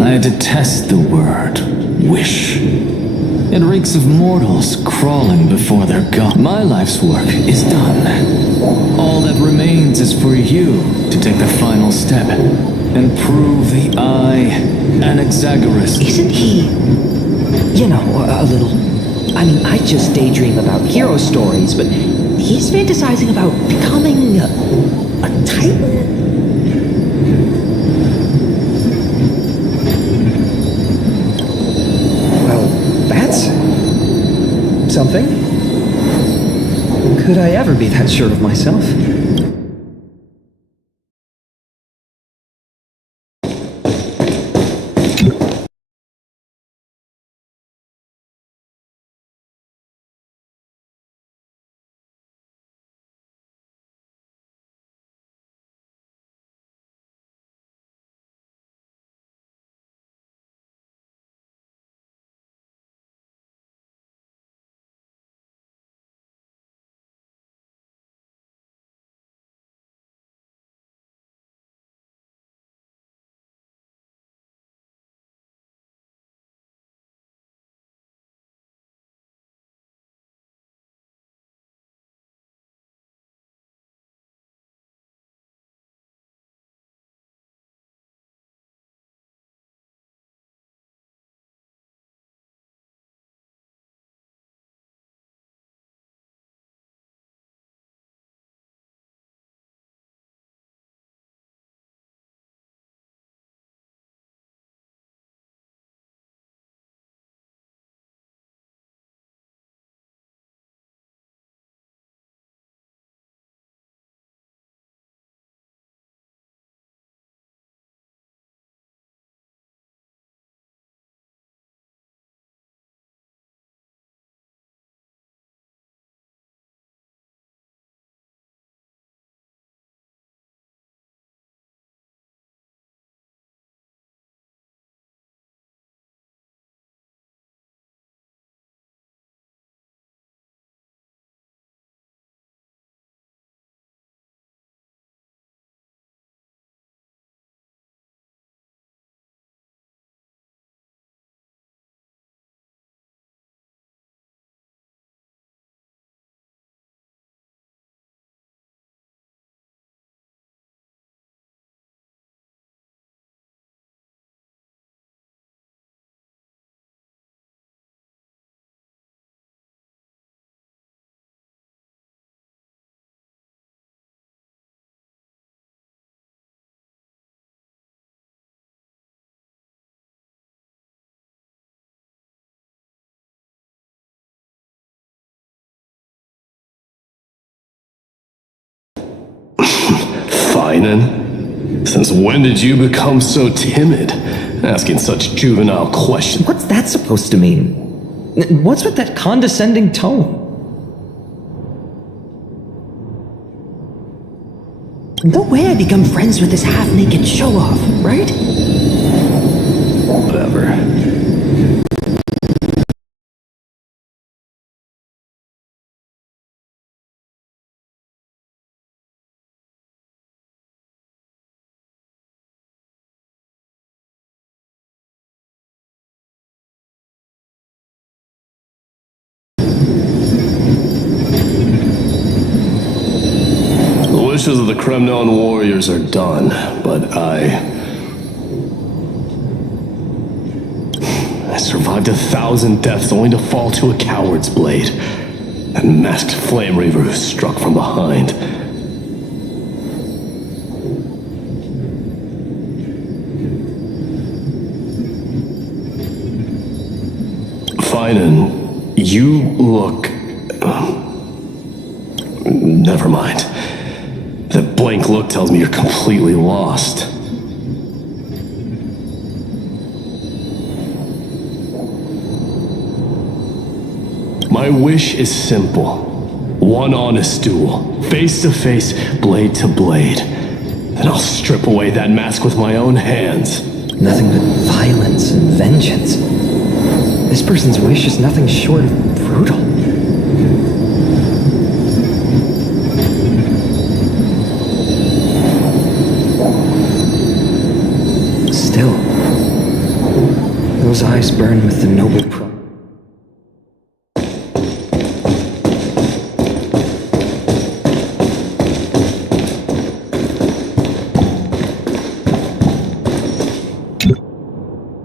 I detest the word wish. It reeks of mortals crawling before their god. My life's work is done. All that remains is for you to take the final step and prove the I, Anaxagoras. Isn't he, you know, a little... I mean, I just daydream about hero stories, but he's fantasizing about becoming a titan? Well, that's something. Could I ever be that sure of myself? Finan? Since when did you become so timid, asking such juvenile questions? What's that supposed to mean? What's with that condescending tone? No way I become friends with this half-naked show-off, right? Whatever. The wishes of the Kremnon warriors are done, but I survived 1,000 deaths only to fall to a coward's blade. That masked flame reaver who struck from behind. Finan, you look... Never mind. That blank look tells me you're completely lost. My wish is simple. One honest duel, face to face, blade to blade. Then I'll strip away that mask with my own hands. Nothing but violence and vengeance. This person's wish is nothing short of brutal. Still, those eyes burn with the noble pride.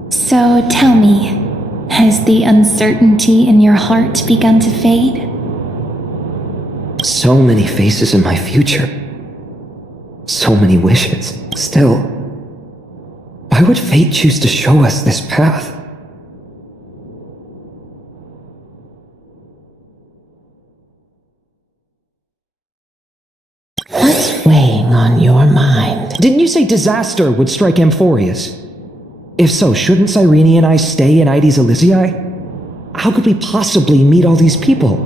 So tell me, has the uncertainty in your heart begun to fade? So many faces in my future. So many wishes. Still, why would fate choose to show us this path? What's weighing on your mind? Didn't you say disaster would strike Amphorius? If so, shouldn't Cyrene and I stay in Ides Elysiae? How could we possibly meet all these people?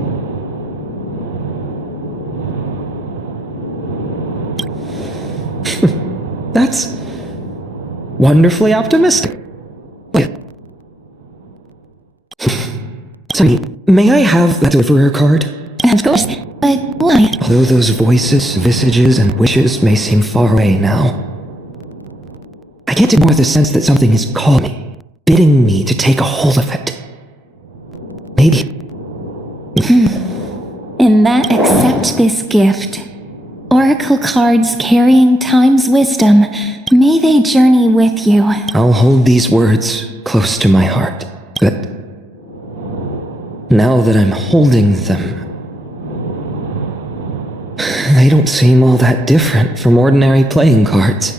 That's wonderfully optimistic. Wait. Sorry, may I have that deliverer card? Of course, but why? Although those voices, visages, and wishes may seem far away now, I get more of the sense that something is calling me, bidding me to take a hold of it. Maybe. In that, accept this gift. Oracle cards carrying time's wisdom, may they journey with you. I'll hold these words close to my heart, but now that I'm holding them, they don't seem all that different from ordinary playing cards.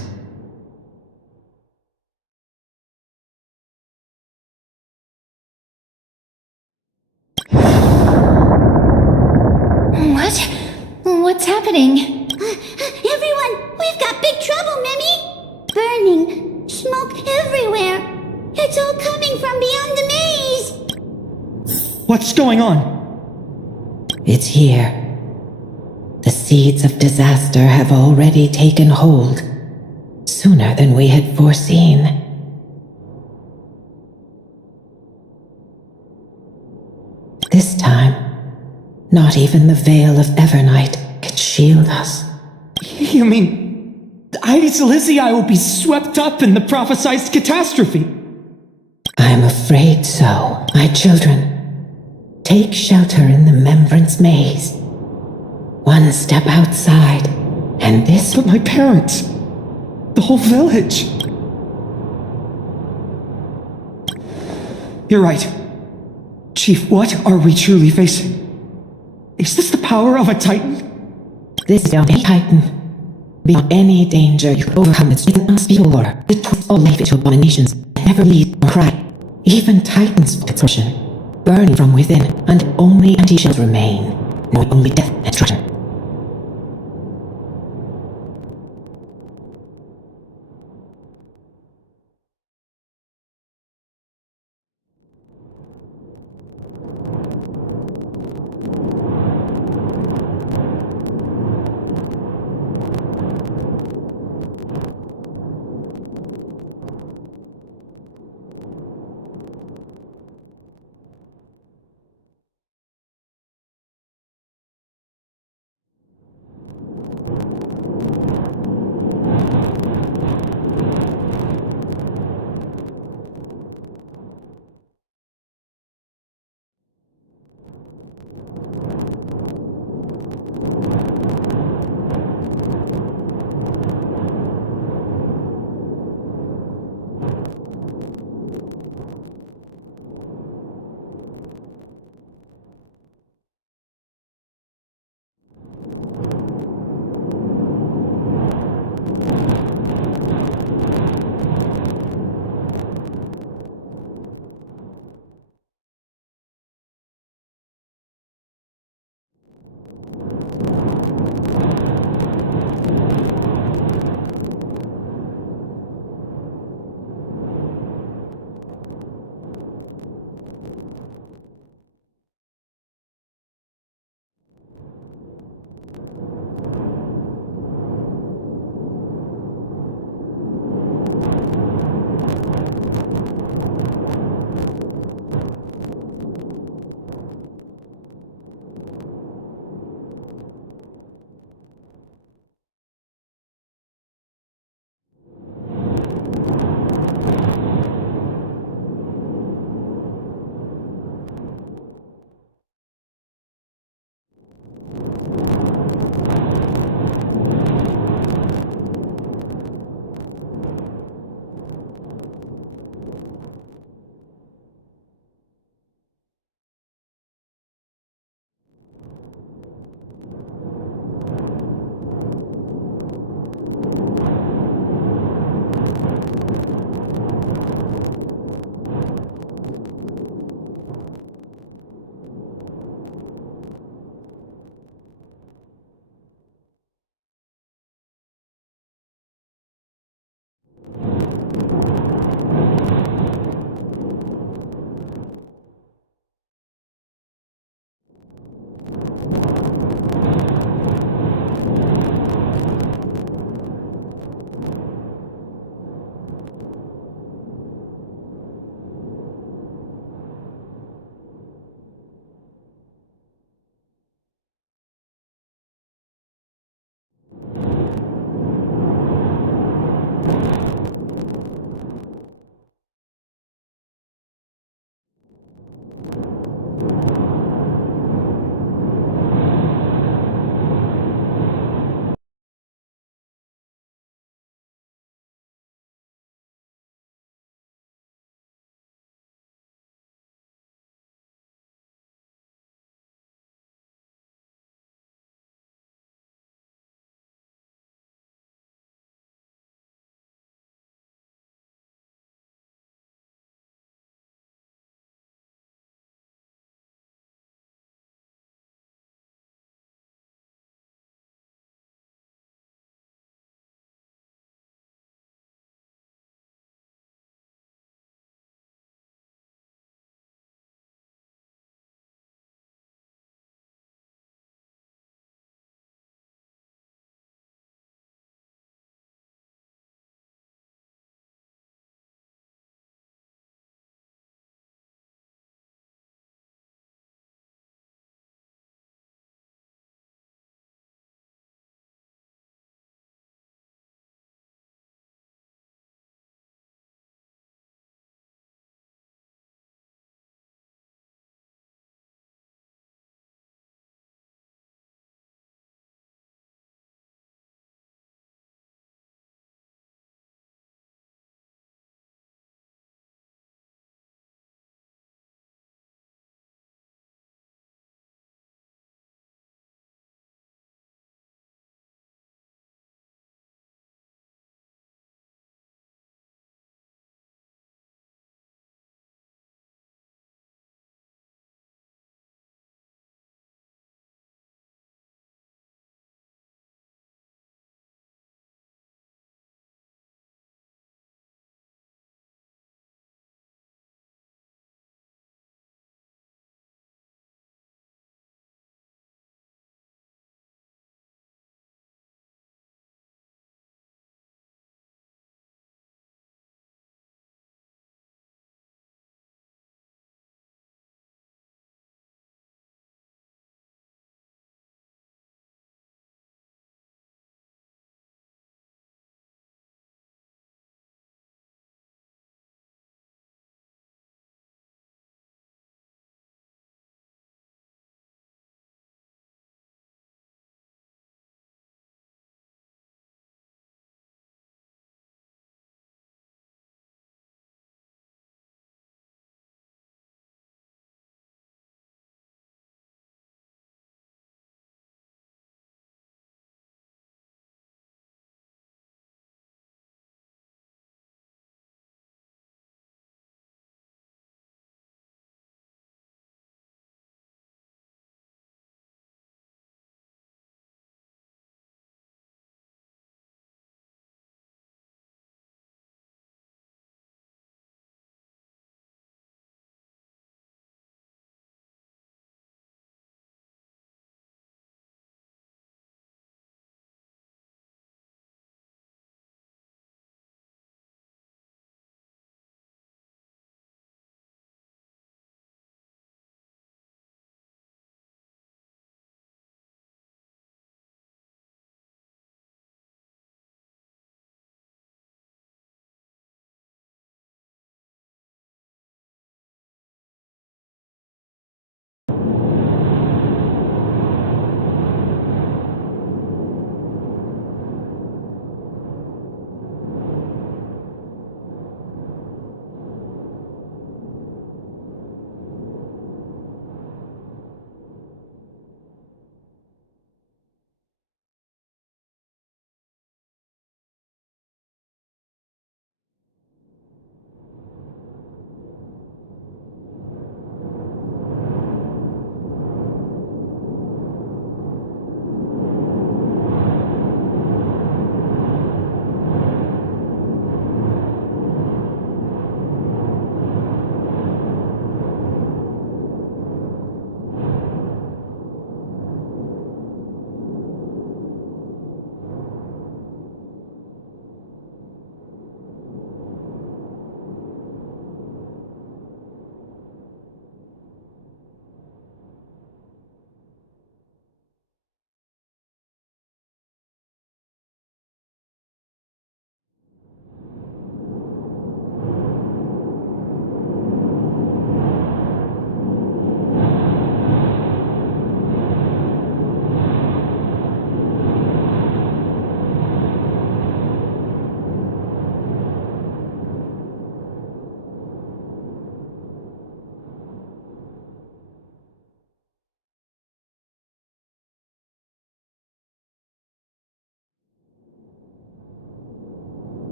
What's happening? Everyone, we've got big trouble, Mimi! Burning, smoke everywhere. It's all coming from beyond the maze. What's going on? It's here. The seeds of disaster have already taken hold, sooner than we had foreseen. This time, not even the veil of Evernight can shield us. You mean Ides Elysiae will be swept up in the prophesized catastrophe? I'm afraid so, my children. Take shelter in the Remembrance Maze. One step outside, and this... But my parents, the whole village... You're right. Chief, what are we truly facing? Is this the power of a Titan? This is a Titan. Beyond any danger, you overcome its unspeakable order. It twists all life into abominations, never bleed or cry. Even Titans feel its portion, burning from within, until only empty shells remain, knowing only death and destruction.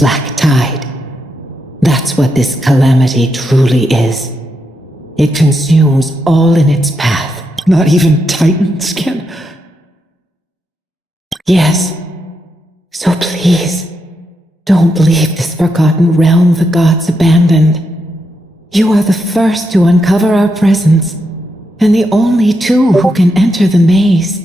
black tide. That's what this calamity truly is. It consumes all in its path. Not even Titans can... Yes. So please, don't leave this forgotten realm the gods abandoned. You are the first to uncover our presence, and the only two who can enter the maze.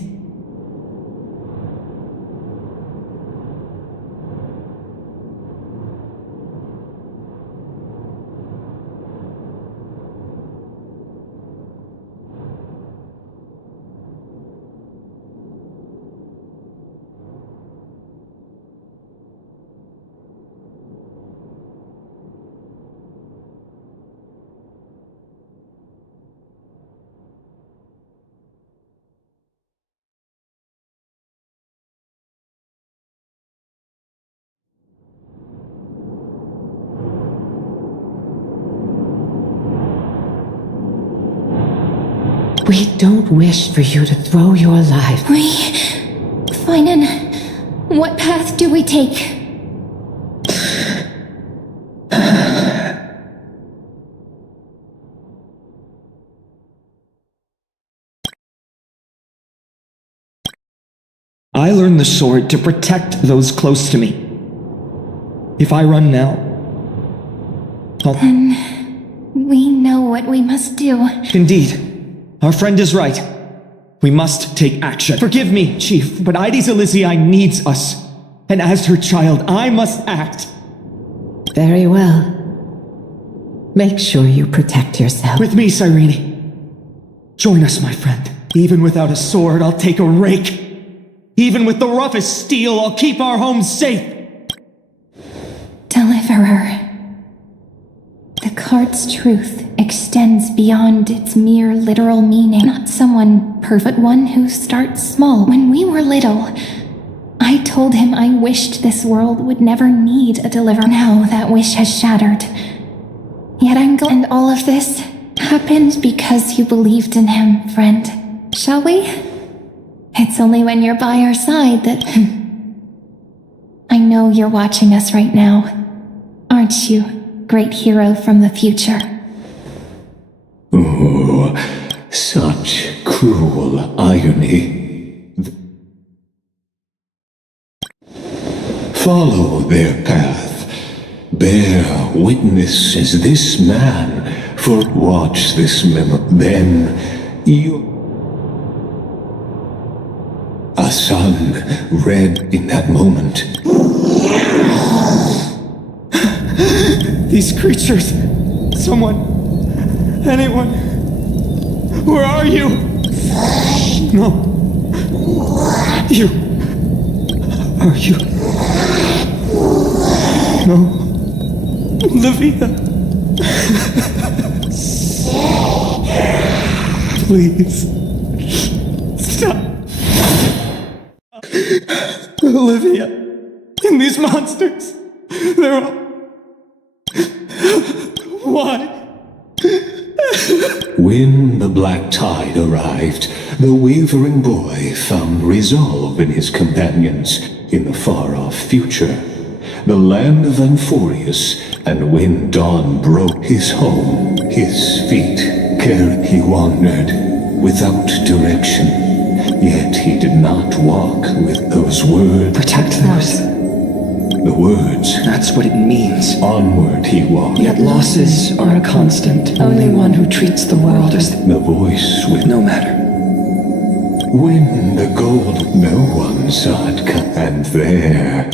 We don't wish for you to throw your life. Finan, what path do we take? I learned the sword to protect those close to me. If I run now, Then we know what we must do. Indeed. Our friend is right. We must take action. Forgive me, Chief, but Ides Elysiae needs us. And as her child, I must act. Very well. Make sure you protect yourself. With me, Cyrene. Join us, my friend. Even without a sword, I'll take a rake. Even with the roughest steel, I'll keep our home safe. Deliverer. The card's truth extends beyond its mere literal meaning. Not someone perfect, one who starts small. When we were little, I told him I wished this world would never need a deliverer. Now that wish has shattered. Yet I'm glad. And all of this happened because you believed in him, friend. Shall we? It's only when you're by our side that... I know you're watching us right now. Aren't you, great hero from the future? Oh, such cruel irony. Follow their path. Bear witness as this man, for watch this memory. Then you... A sun red in that moment. These creatures... Someone... Anyone... Where are you? No. You... Are you... No. Olivia. Please. Stop. Olivia. And these monsters. They're all... Why? When the black tide arrived, the wavering boy found resolve in his companions in the far-off future, the land of Amphorius. And when dawn broke his home, his feet carried, he wandered without direction. Yet he did not walk with those words. Protect them. The words. That's what it means. Onward he walked. Yet losses are a constant. Only one who treats the world as the voice with no matter. When the gold, no one saw it come. And there...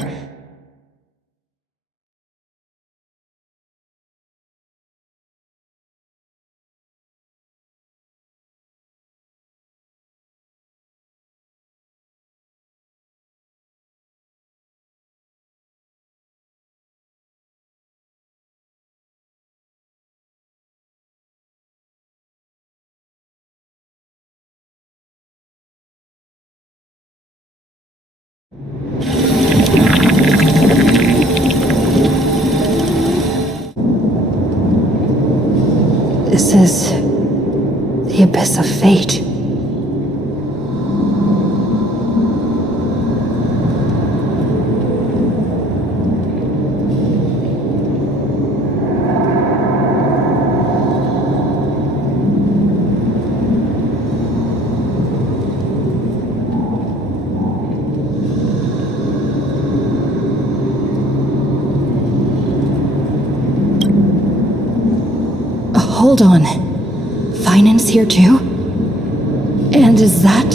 This is the abyss of fate. Hold on. Finance here too? And is that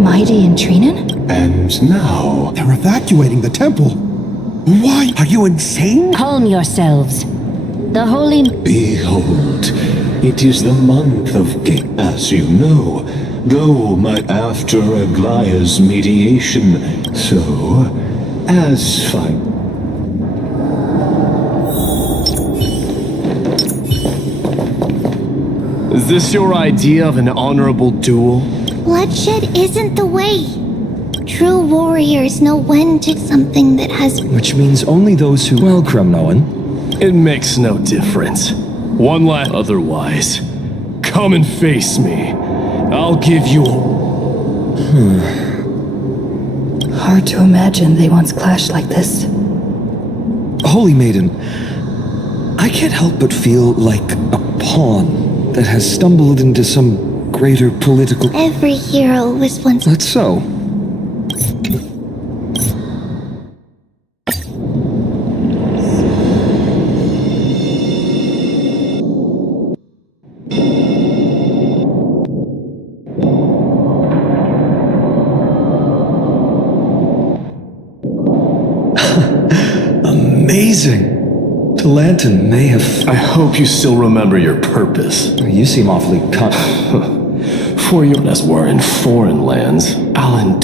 Mighty and Trinin? And now... They're evacuating the temple. Why? Are you insane? Calm yourselves. The holy... Behold, it is the month of Gate, as you know. Though after Aglaya's mediation, so as fine. Is this your idea of an honorable duel? Bloodshed isn't the way. True warriors know when to something that has... Which means only those who... Well, Krumnoan. It makes no difference. One last otherwise. Come and face me. I'll give you... Hard to imagine they once clashed like this. Holy Maiden, I can't help but feel like a pawn that has stumbled into some greater political... Every hero was once... That's so. Amazing! Talanton may have... I hope you still remember your purpose. You seem awfully For you as we're in foreign lands, Alan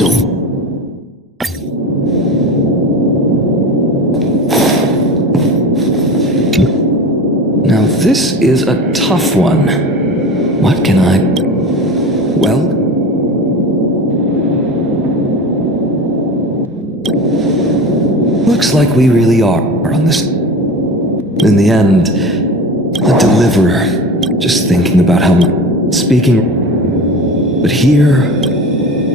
Now this is a tough one. What can I... Well... Looks like we really are on this. In the end, a deliverer. Just thinking about how much... Speaking... But here...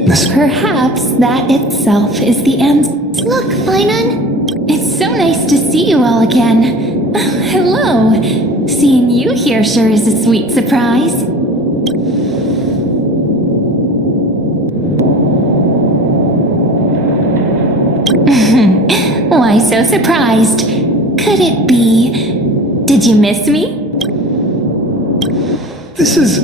This... Perhaps that itself is the answer. Look, Finan! It's so nice to see you all again. Hello. Seeing you here sure is a sweet surprise. Why so surprised? Could it be... Did you miss me? This is...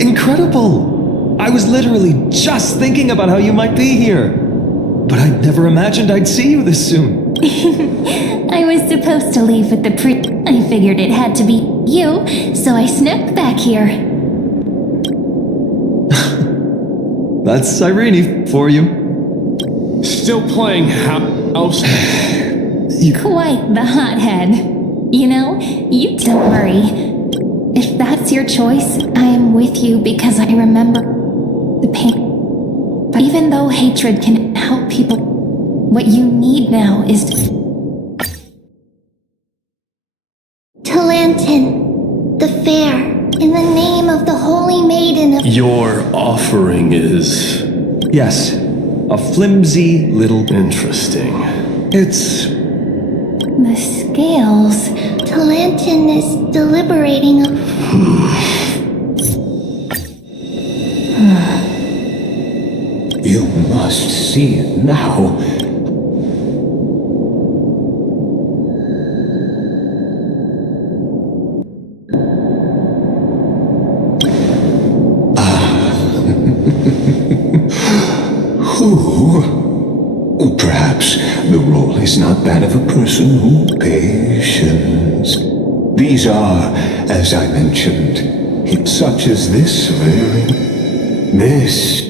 incredible! I was literally just thinking about how you might be here. But I never imagined I'd see you this soon. I was supposed to leave with the I figured it had to be you, so I snuck back here. That's Irene for you. Still playing house? Quite the hothead. You know, you don't worry. If that's your choice, I am with you because I remember the pain. But even though hatred can help people, what you need now is... Talanton, the fair, in the name of the Holy Maiden of... Your offering is... Yes, a flimsy little... Interesting. It's... The scales. Talanton is deliberating of... You must see it now. Perhaps the role is not that of a person who patience. These are, as I mentioned, such as this this.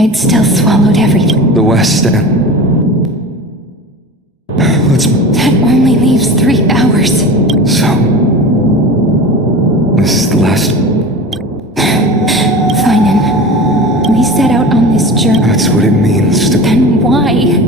I'd still swallowed everything. The West End. Let's... That only leaves 3 hours. So... this is the last... Finan, we set out on this journey. That's what it means to... Then why?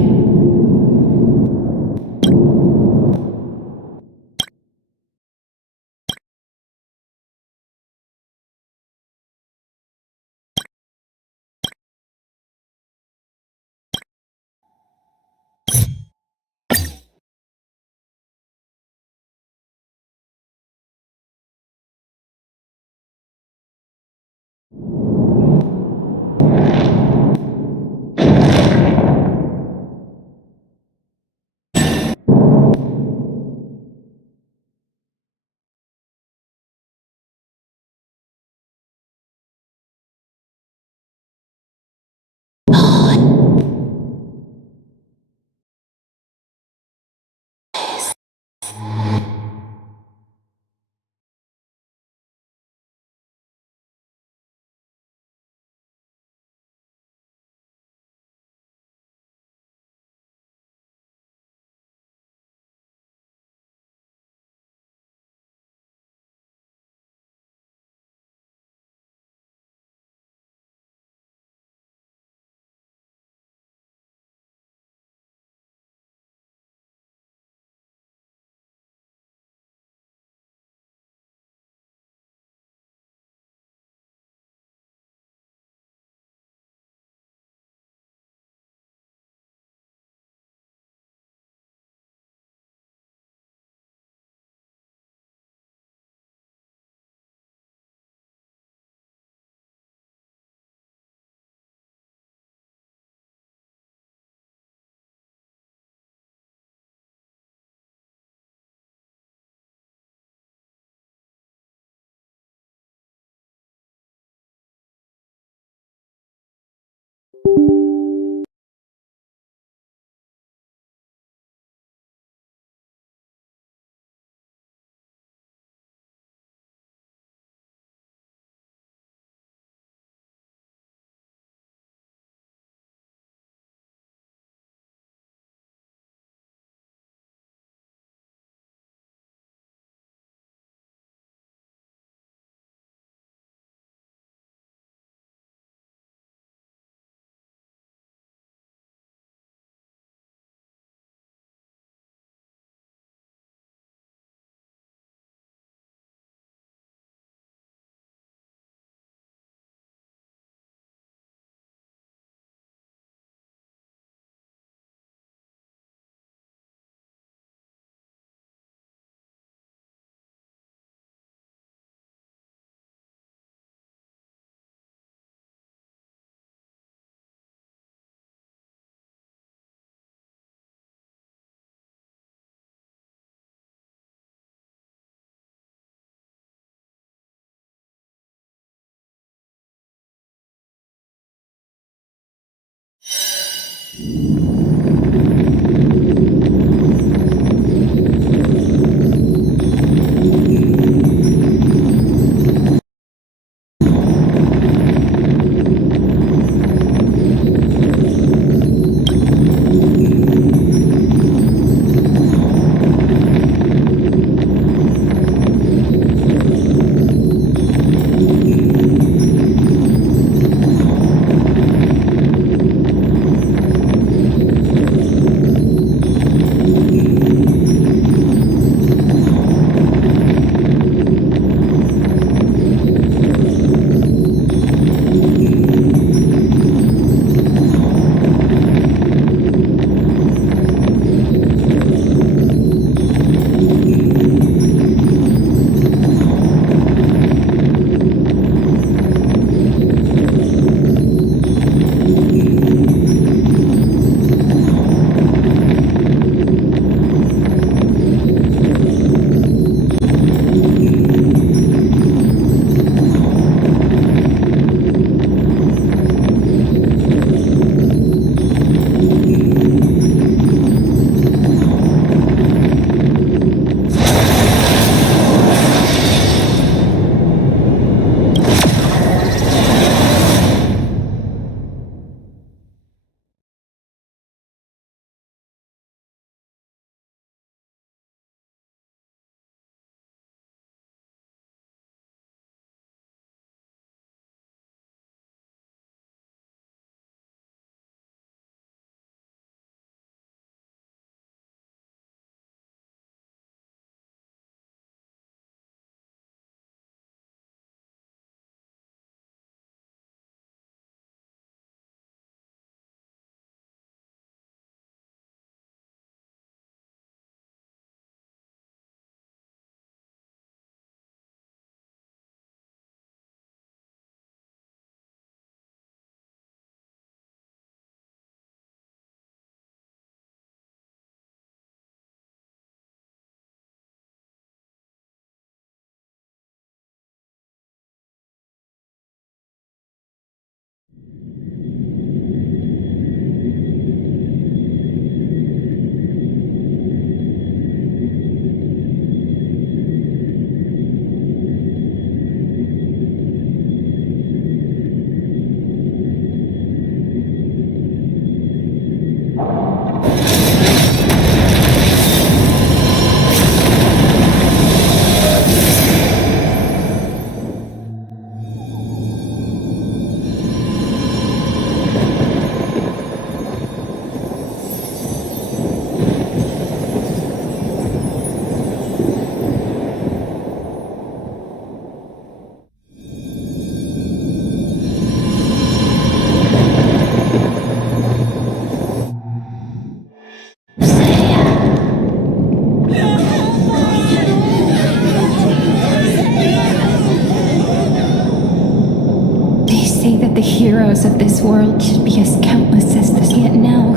heroes of this world should be as countless as the yet now.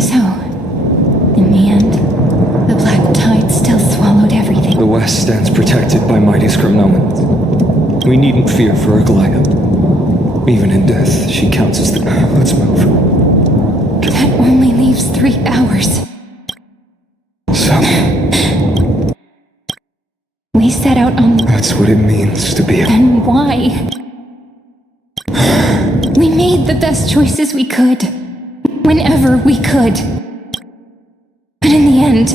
So, in the end, the black tide still swallowed everything. The West stands protected by mighty Scripnomans. We needn't fear for Aglaya. Even in death, she counts as the... Let's move. That only leaves 3 hours. So... We set out on... That's what it means to be a... Then why? We made the best choices we could. Whenever we could. But in the end...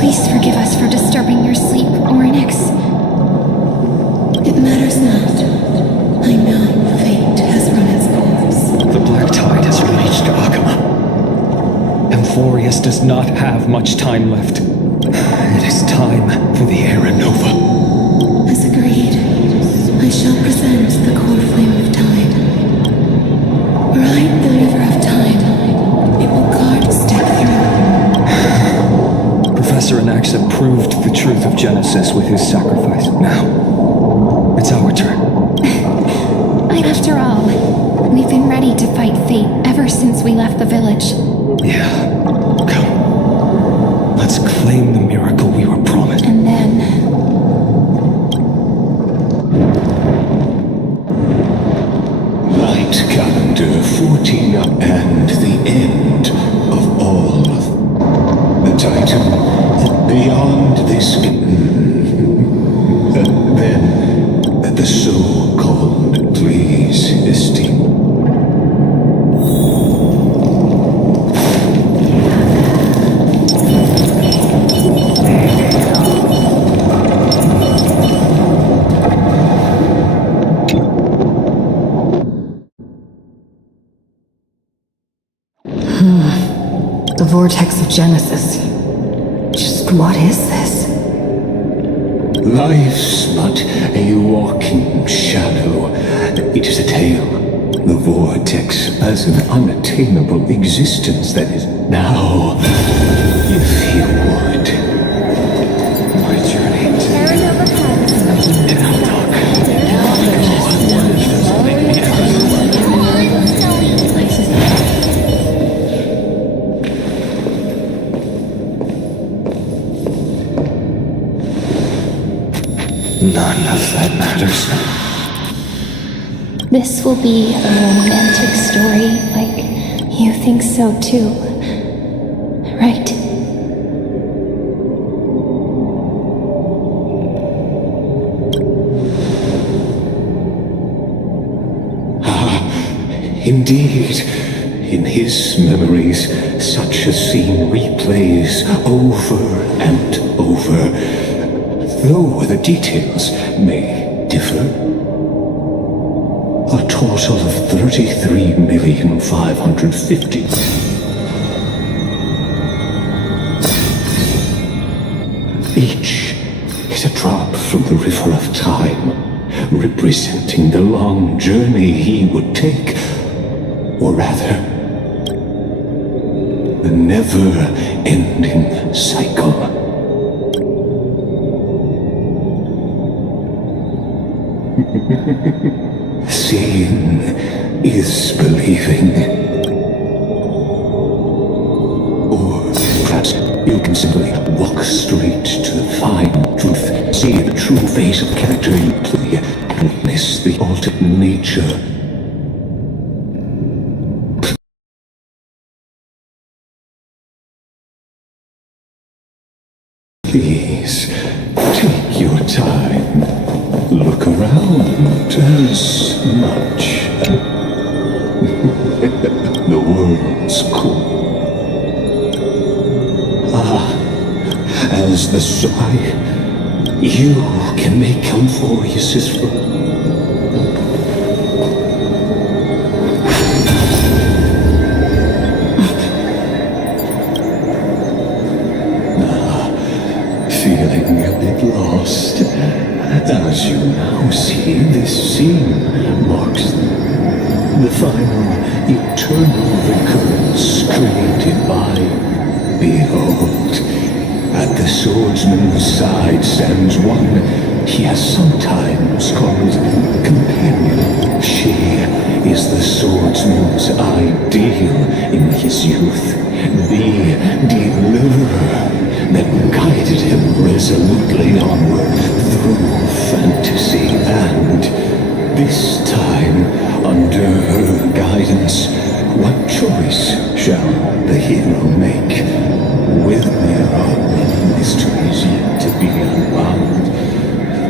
Please forgive us for disturbing your sleep, Oryx. It matters not. I know fate has run its course. The black tide has reached Akama. Amphorius does not have much time left. It is time for the Era Nova. As agreed, I shall present the core flame of tide. Ride the river of time. It will guard step through. Professor Anaxa proved the truth of Genesis with his sacrifice. Now, it's our turn. After all, we've been ready to fight fate ever since we left the village. Yeah. Come. Let's claim the miracle we were promised. And then... Light calendar 14 and the end of all. The title, Beyond This... then, the so-called please esteem. The vortex of Genesis. Just what is this? Life's but a walking shadow. It is a tale. The vortex as an unattainable existence that is now, if you would. My journey to None of that matters. This will be a romantic story, like you think so too, right? Indeed, in his memories, such a scene replays over and over, though the details may differ. A total of 33,550,000. Each is a drop from the river of time, representing the long journey he would take, or rather, the never-ending cycle. Seeing is believing. Or perhaps you can simply walk straight to the fine truth, see the true face of character you play, and witness the altered nature. Please, take your time. Look around as much. The world's cool. As the sigh, you can make Amphorius' flow. Feeling a bit lost. As you now see, this scene marks The final, eternal recurrence created by... Behold, at the swordsman's side stands one he has sometimes called companion. She is the swordsman's ideal in his youth, the deliverer that guided him resolutely onward through fantasy, and this time, under her guidance, what choice shall the hero make? With there are many mysteries yet to be unwound.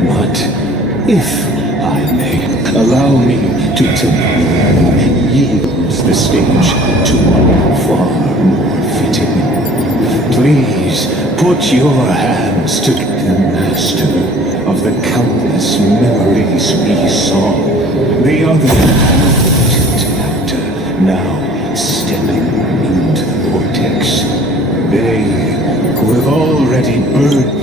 But if I may, allow me to temporarily yield the stage to one far more fitting. Please put your hands to the master of the countless memories we saw. The other potent actor now stepping into the vortex. They who have already burned.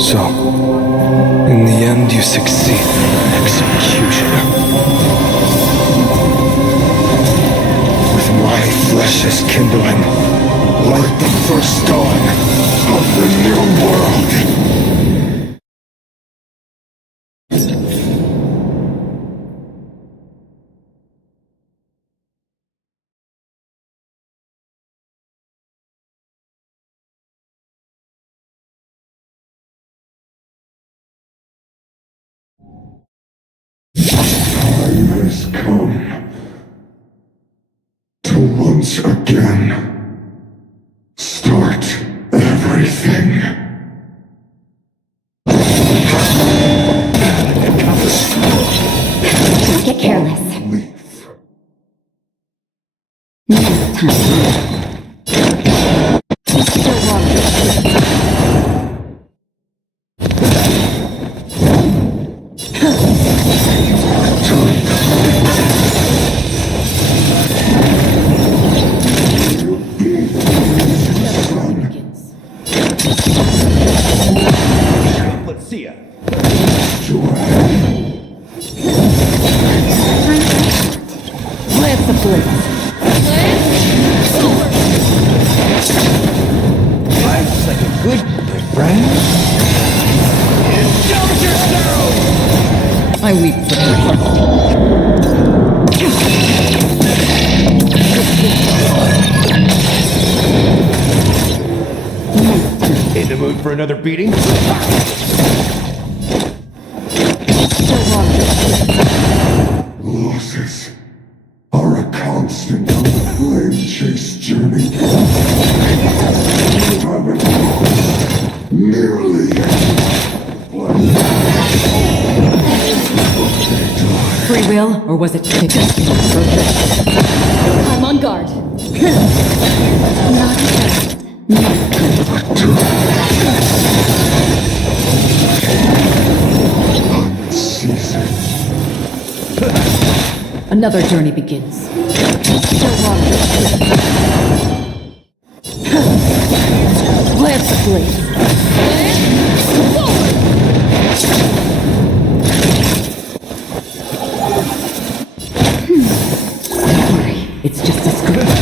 So, in the end, you succeed. Executioner. With my flesh as kindling, like the first dawn of the new world. Time has come to once again start everything. Don't get careless. Next time. Still walking. Let's see ya. Lance the blitz. Life's like a good friend. Indulge yourself! I weep for her. In the mood for another beating? Losses are a constant on the flame chase journey. You haven't lost nearly. Free will, or was it fiction? I'm on guard. Another journey begins. Lance the blade. Don't worry, it's just a script.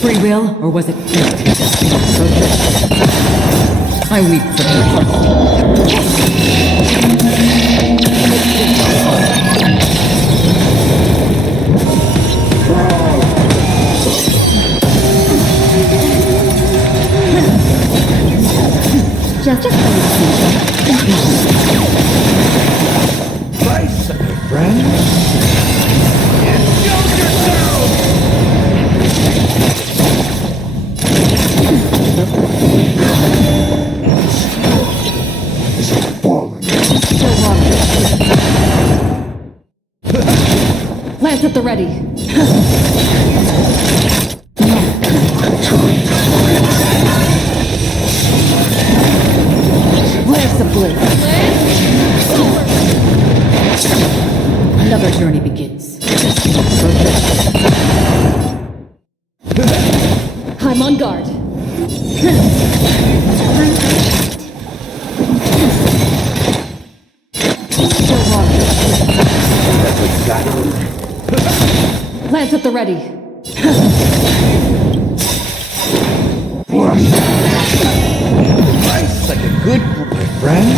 Free will, or was it fate? I weep for her. Just Nice, friend. Indulge yourself! Lance at the ready. Lance the blade. Another journey begins. Lance at the ready. Nice, like a good friend.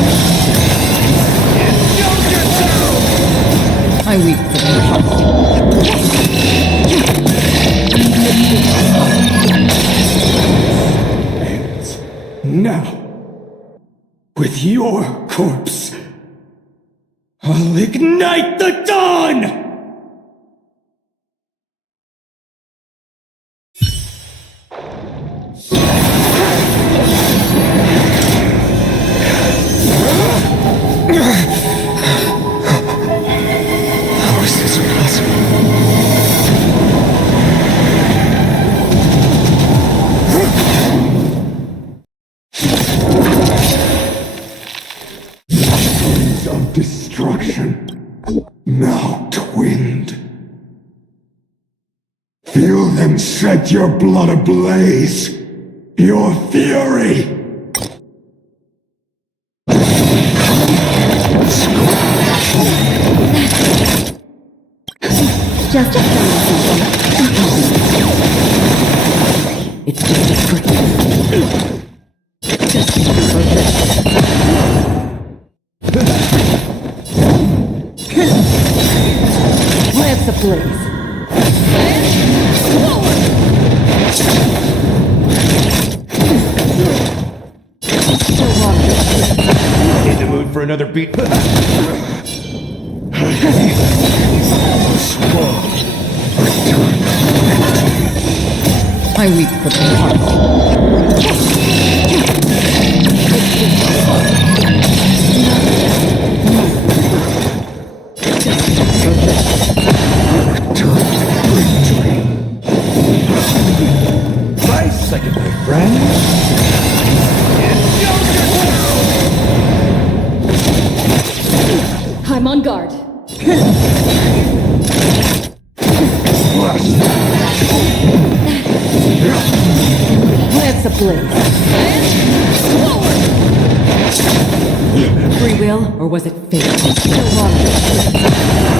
I weep for the Ends now. With your corpse, I'll ignite the dawn! How is this possible? Seeds of destruction, now twinned. Feel them set your blood ablaze, your fury! Just it's just a trick. Lance ablaze. In the mood for another beat? I weep for the heart. Nice second, my friend. I'm on guard. Lance ablaze. Free will, or was it fate?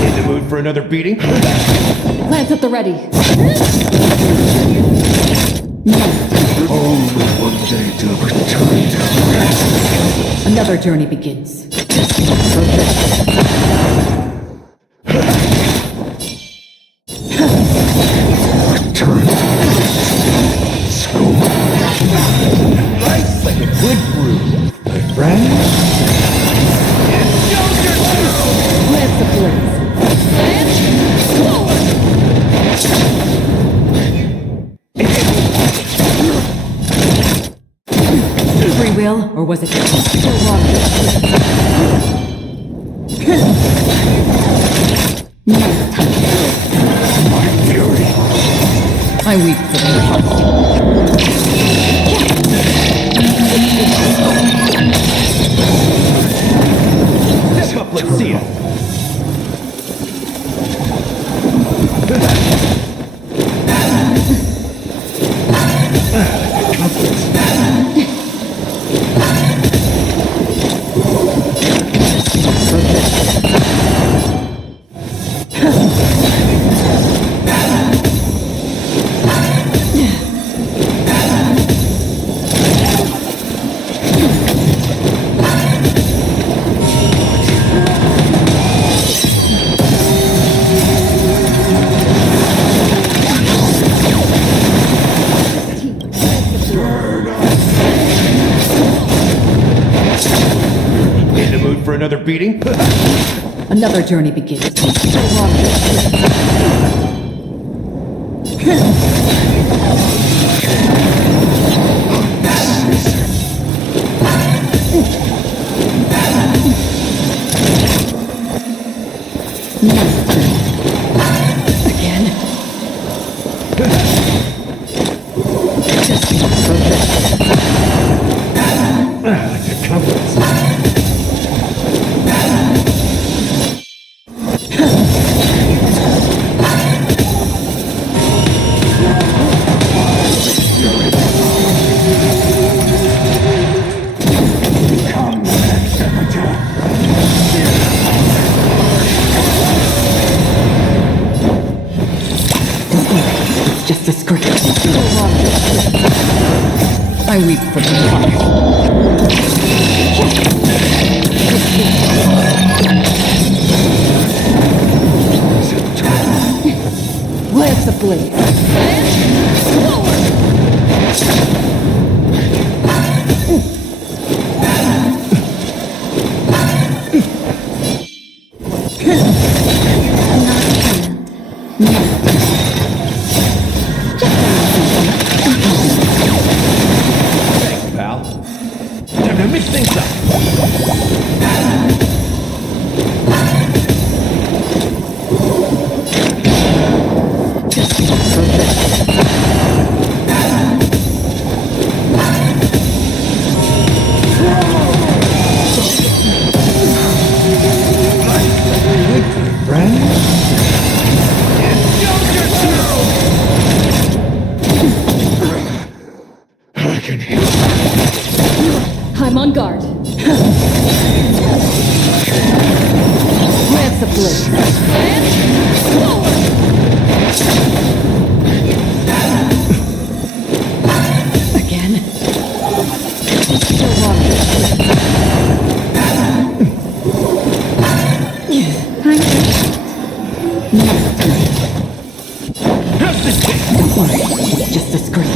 In the mood for another beating? Lance at the ready. Only one day to return to rest. Another journey begins. Return to school. Nice like a good brew, my friend. Lance ablaze. Free will, or was it My fury. I weep for the heart. Step up, let's see it. For another beating? Another journey begins. Again. Like a compass. blaze. Thanks, pal. Time to mix things up. I'm on guard. Lance of Blitz. Again? Still water. How's this thing? Don't worry, it's just a scream.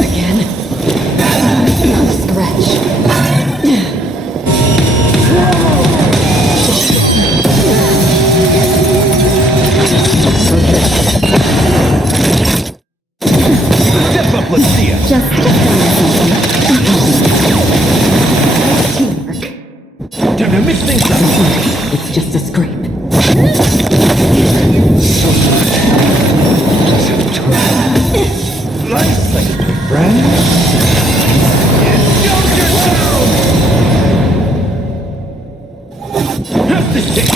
Again? Scratch. Step up, let's see ya. Just Teamwork. Time to mix things up. It's just a scream. Nice, like my friend. Indulge yourself! How's this thing?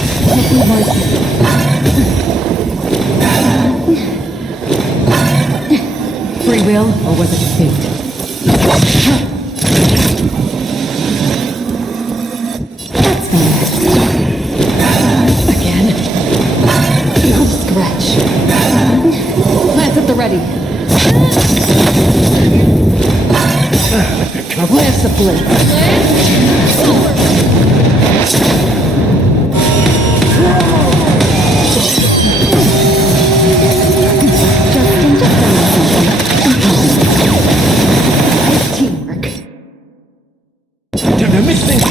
Free will, or was it fate? That's fair. Again? Scratch. Lance at the ready. Lance of Blitz. Teamwork. Time to mix things up.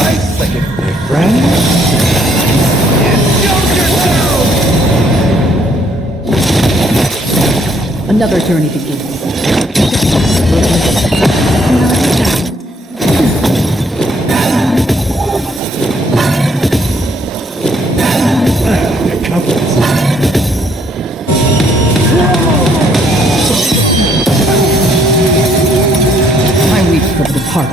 Nice second, my friend. Indulge yourself! Another journey begins. My week from the park.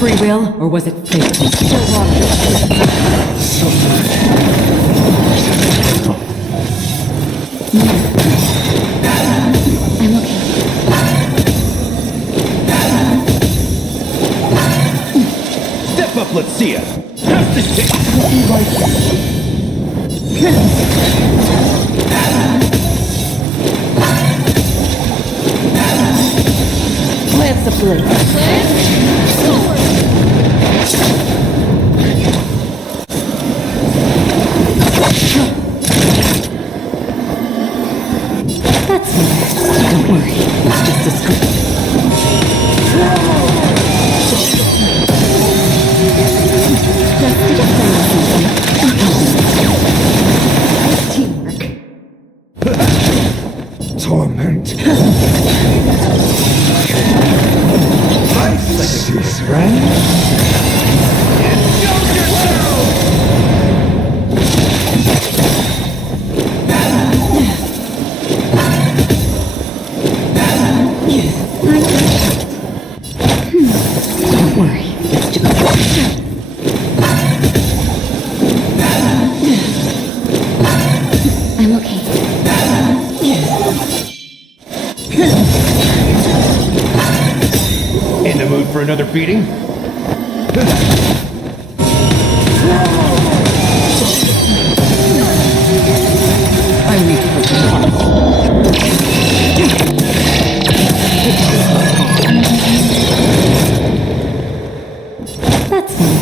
Free will, or was it fate? Still water. I'm okay. Step up, let's see ya. How's this thing? Lance of Blitz. That's fair. Don't worry, it's just a script. Teamwork. Torment. Nice second, my friend. Indulge yourself! Don't worry, it's just I'm okay. beating? I'm weak for That's fine.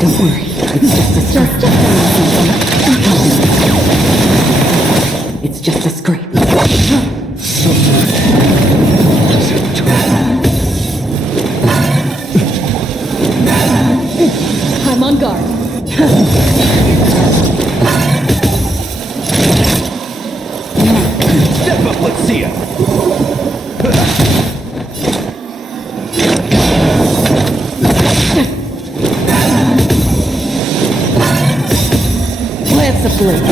Don't worry. It's just a scrape. It's just a scrape. I'm on guard. Step up, let's see ya. Lance the blade.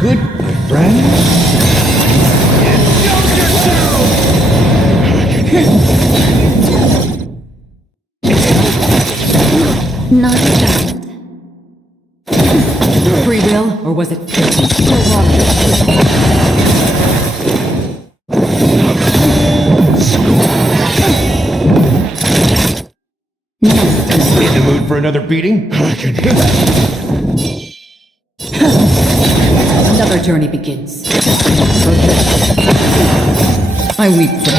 Good, my friend. Not a child. Free will, or was it In the mood for another beating? I can hear that. Another journey begins. I weep for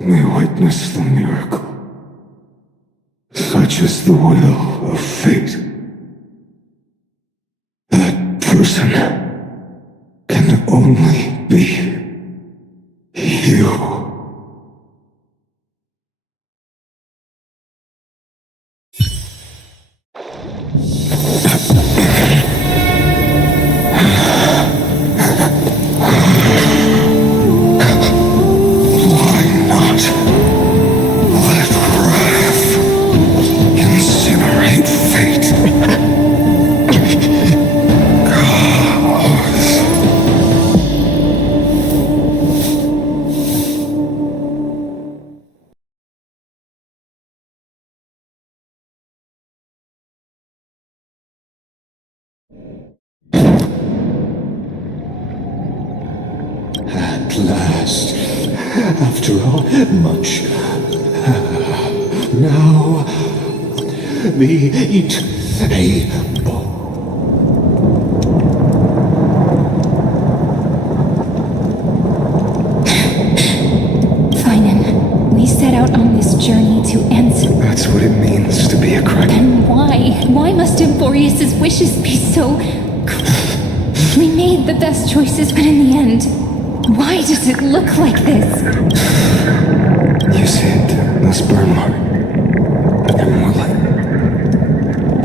We witness the miracle. Such is the will of fate. That person can only be you. At last, after all, much. Now, the able. Finan, we set out on this journey to answer. That's what it means to be a crack. Then why? Why must Emborius's wishes be so... We made the best choices, but in the end, why does it look like this? You see it, those burn marks. But they're more like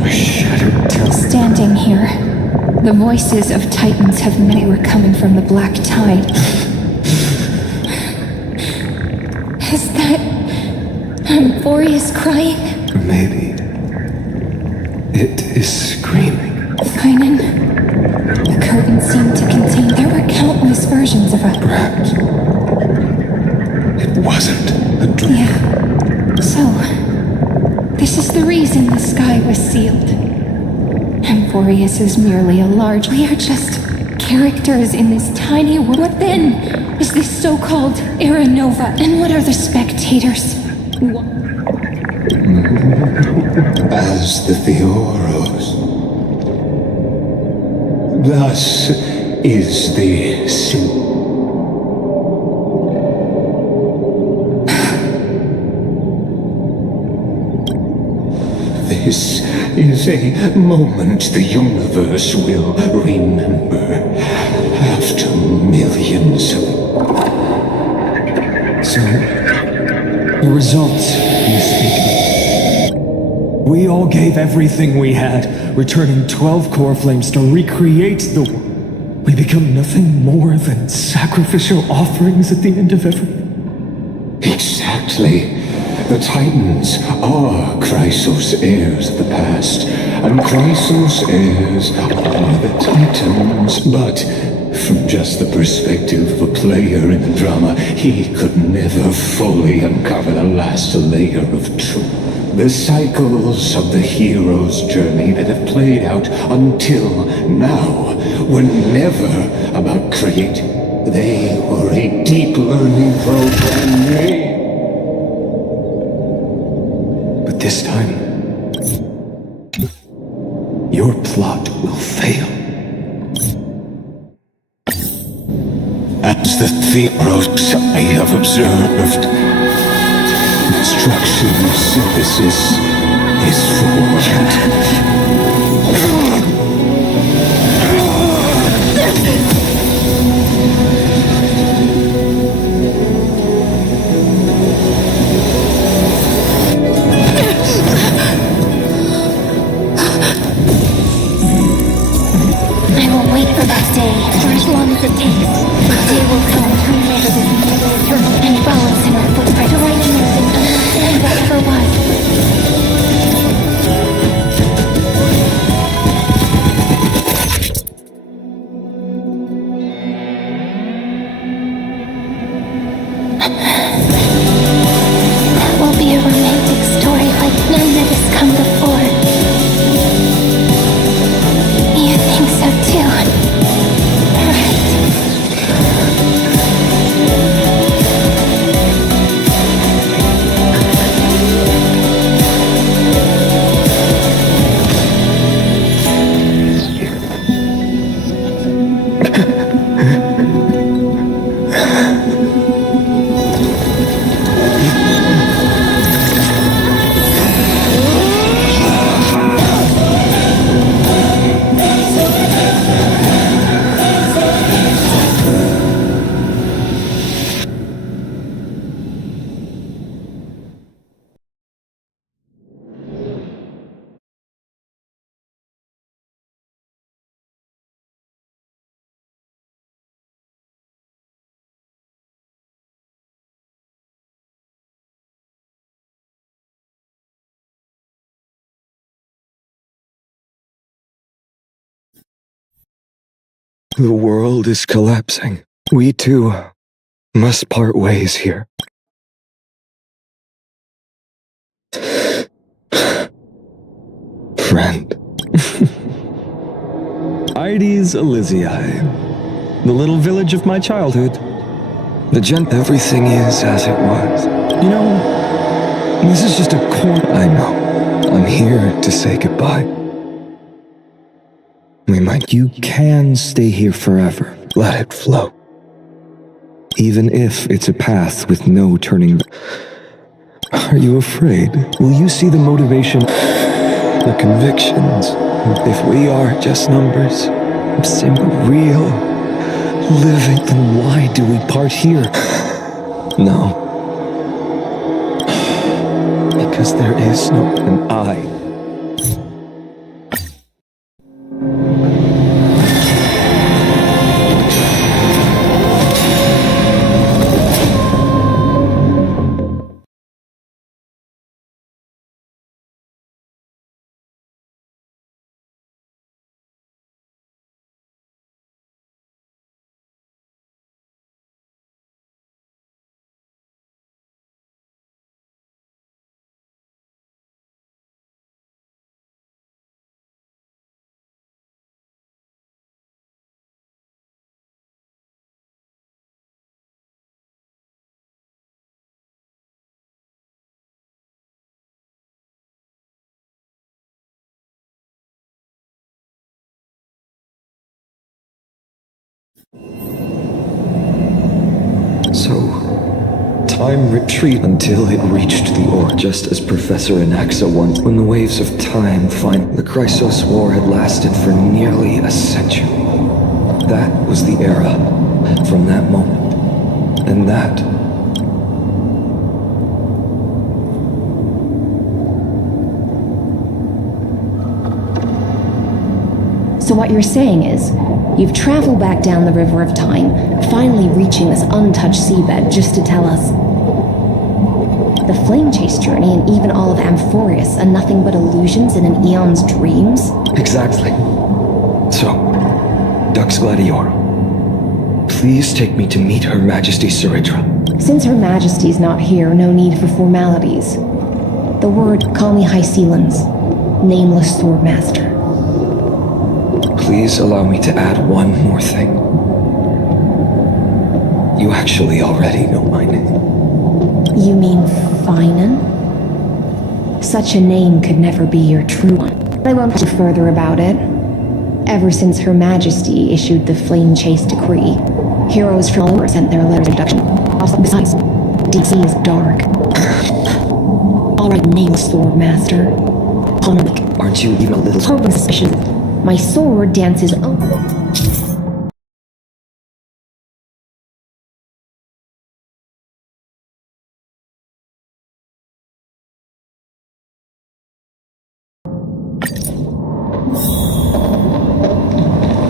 a shattered tail. Standing here, the voices of Titans have meant they were coming from the Black Tide. Is that Emborius crying? Maybe it is screaming. Finan, the curtain seemed to contain... There were countless versions of us. Perhaps it wasn't a dream. Yeah. So, this is the reason the sky was sealed. Emborius is merely a large... We are just characters in this tiny world. What then is this so-called Era Nova? And what are the spectators? As the Theoros. Thus is the sin. This is a moment the universe will remember after millions of... So, the results you speak of. We all gave everything we had, returning 12 core flames to recreate the world. We become nothing more than sacrificial offerings at the end of everything. Exactly. The Titans are Chrysos heirs of the past, and Chrysos heirs are the Titans. But From just the perspective of a player in the drama, he could never fully uncover the last layer of truth. The cycles of the hero's journey that have played out until now were never about creating. They were a deep learning program. But this time, your plot will fail. As the theros I have observed, instruction synthesis is forward. I will wait for that day, for as long as it takes. The day will come to remember this noble eternal and follow in our footprint to right anything and whatever was. That will be a romantic story like none that has come before. You think so too, right? The world is collapsing. We too must part ways here. Friend. Ides Elysiae, the little village of my childhood. Everything is as it was. You know, this is just a corner. I know. I'm here to say goodbye. You can stay here forever. Let it flow. Even if it's a path with no turning back. Are you afraid? Will you see the motivation, the convictions? If we are just numbers, simple, real, living, then why do we part here? No. Because there is no an I. So, time retreat until it reached the ore, just as Professor Anaxa once. When the waves of time find the Chrysos War had lasted for nearly a century. That was the era, from that moment. And that So what you're saying is, you've traveled back down the river of time, finally reaching this untouched seabed just to tell us the flame chase journey and even all of Amphorius are nothing but illusions in an eon's dreams? Exactly. So, Dux Gladior, please take me to meet Her Majesty Saputra? Since Her Majesty's not here, no need for formalities. The word Kami High Sealans, nameless swordmaster. Please allow me to add one more thing. You actually already know my name. You mean Finan? Such a name could never be your true one. I won't talk further about it. Ever since Her Majesty issued the Flame Chase Decree, heroes from all over sent their letters of introduction. Also, besides, DC is dark. Alright, nameless swordmaster. Aren't you even a little suspicious? My sword dances over.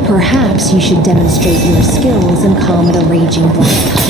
Perhaps you should demonstrate your skills and calm a raging black.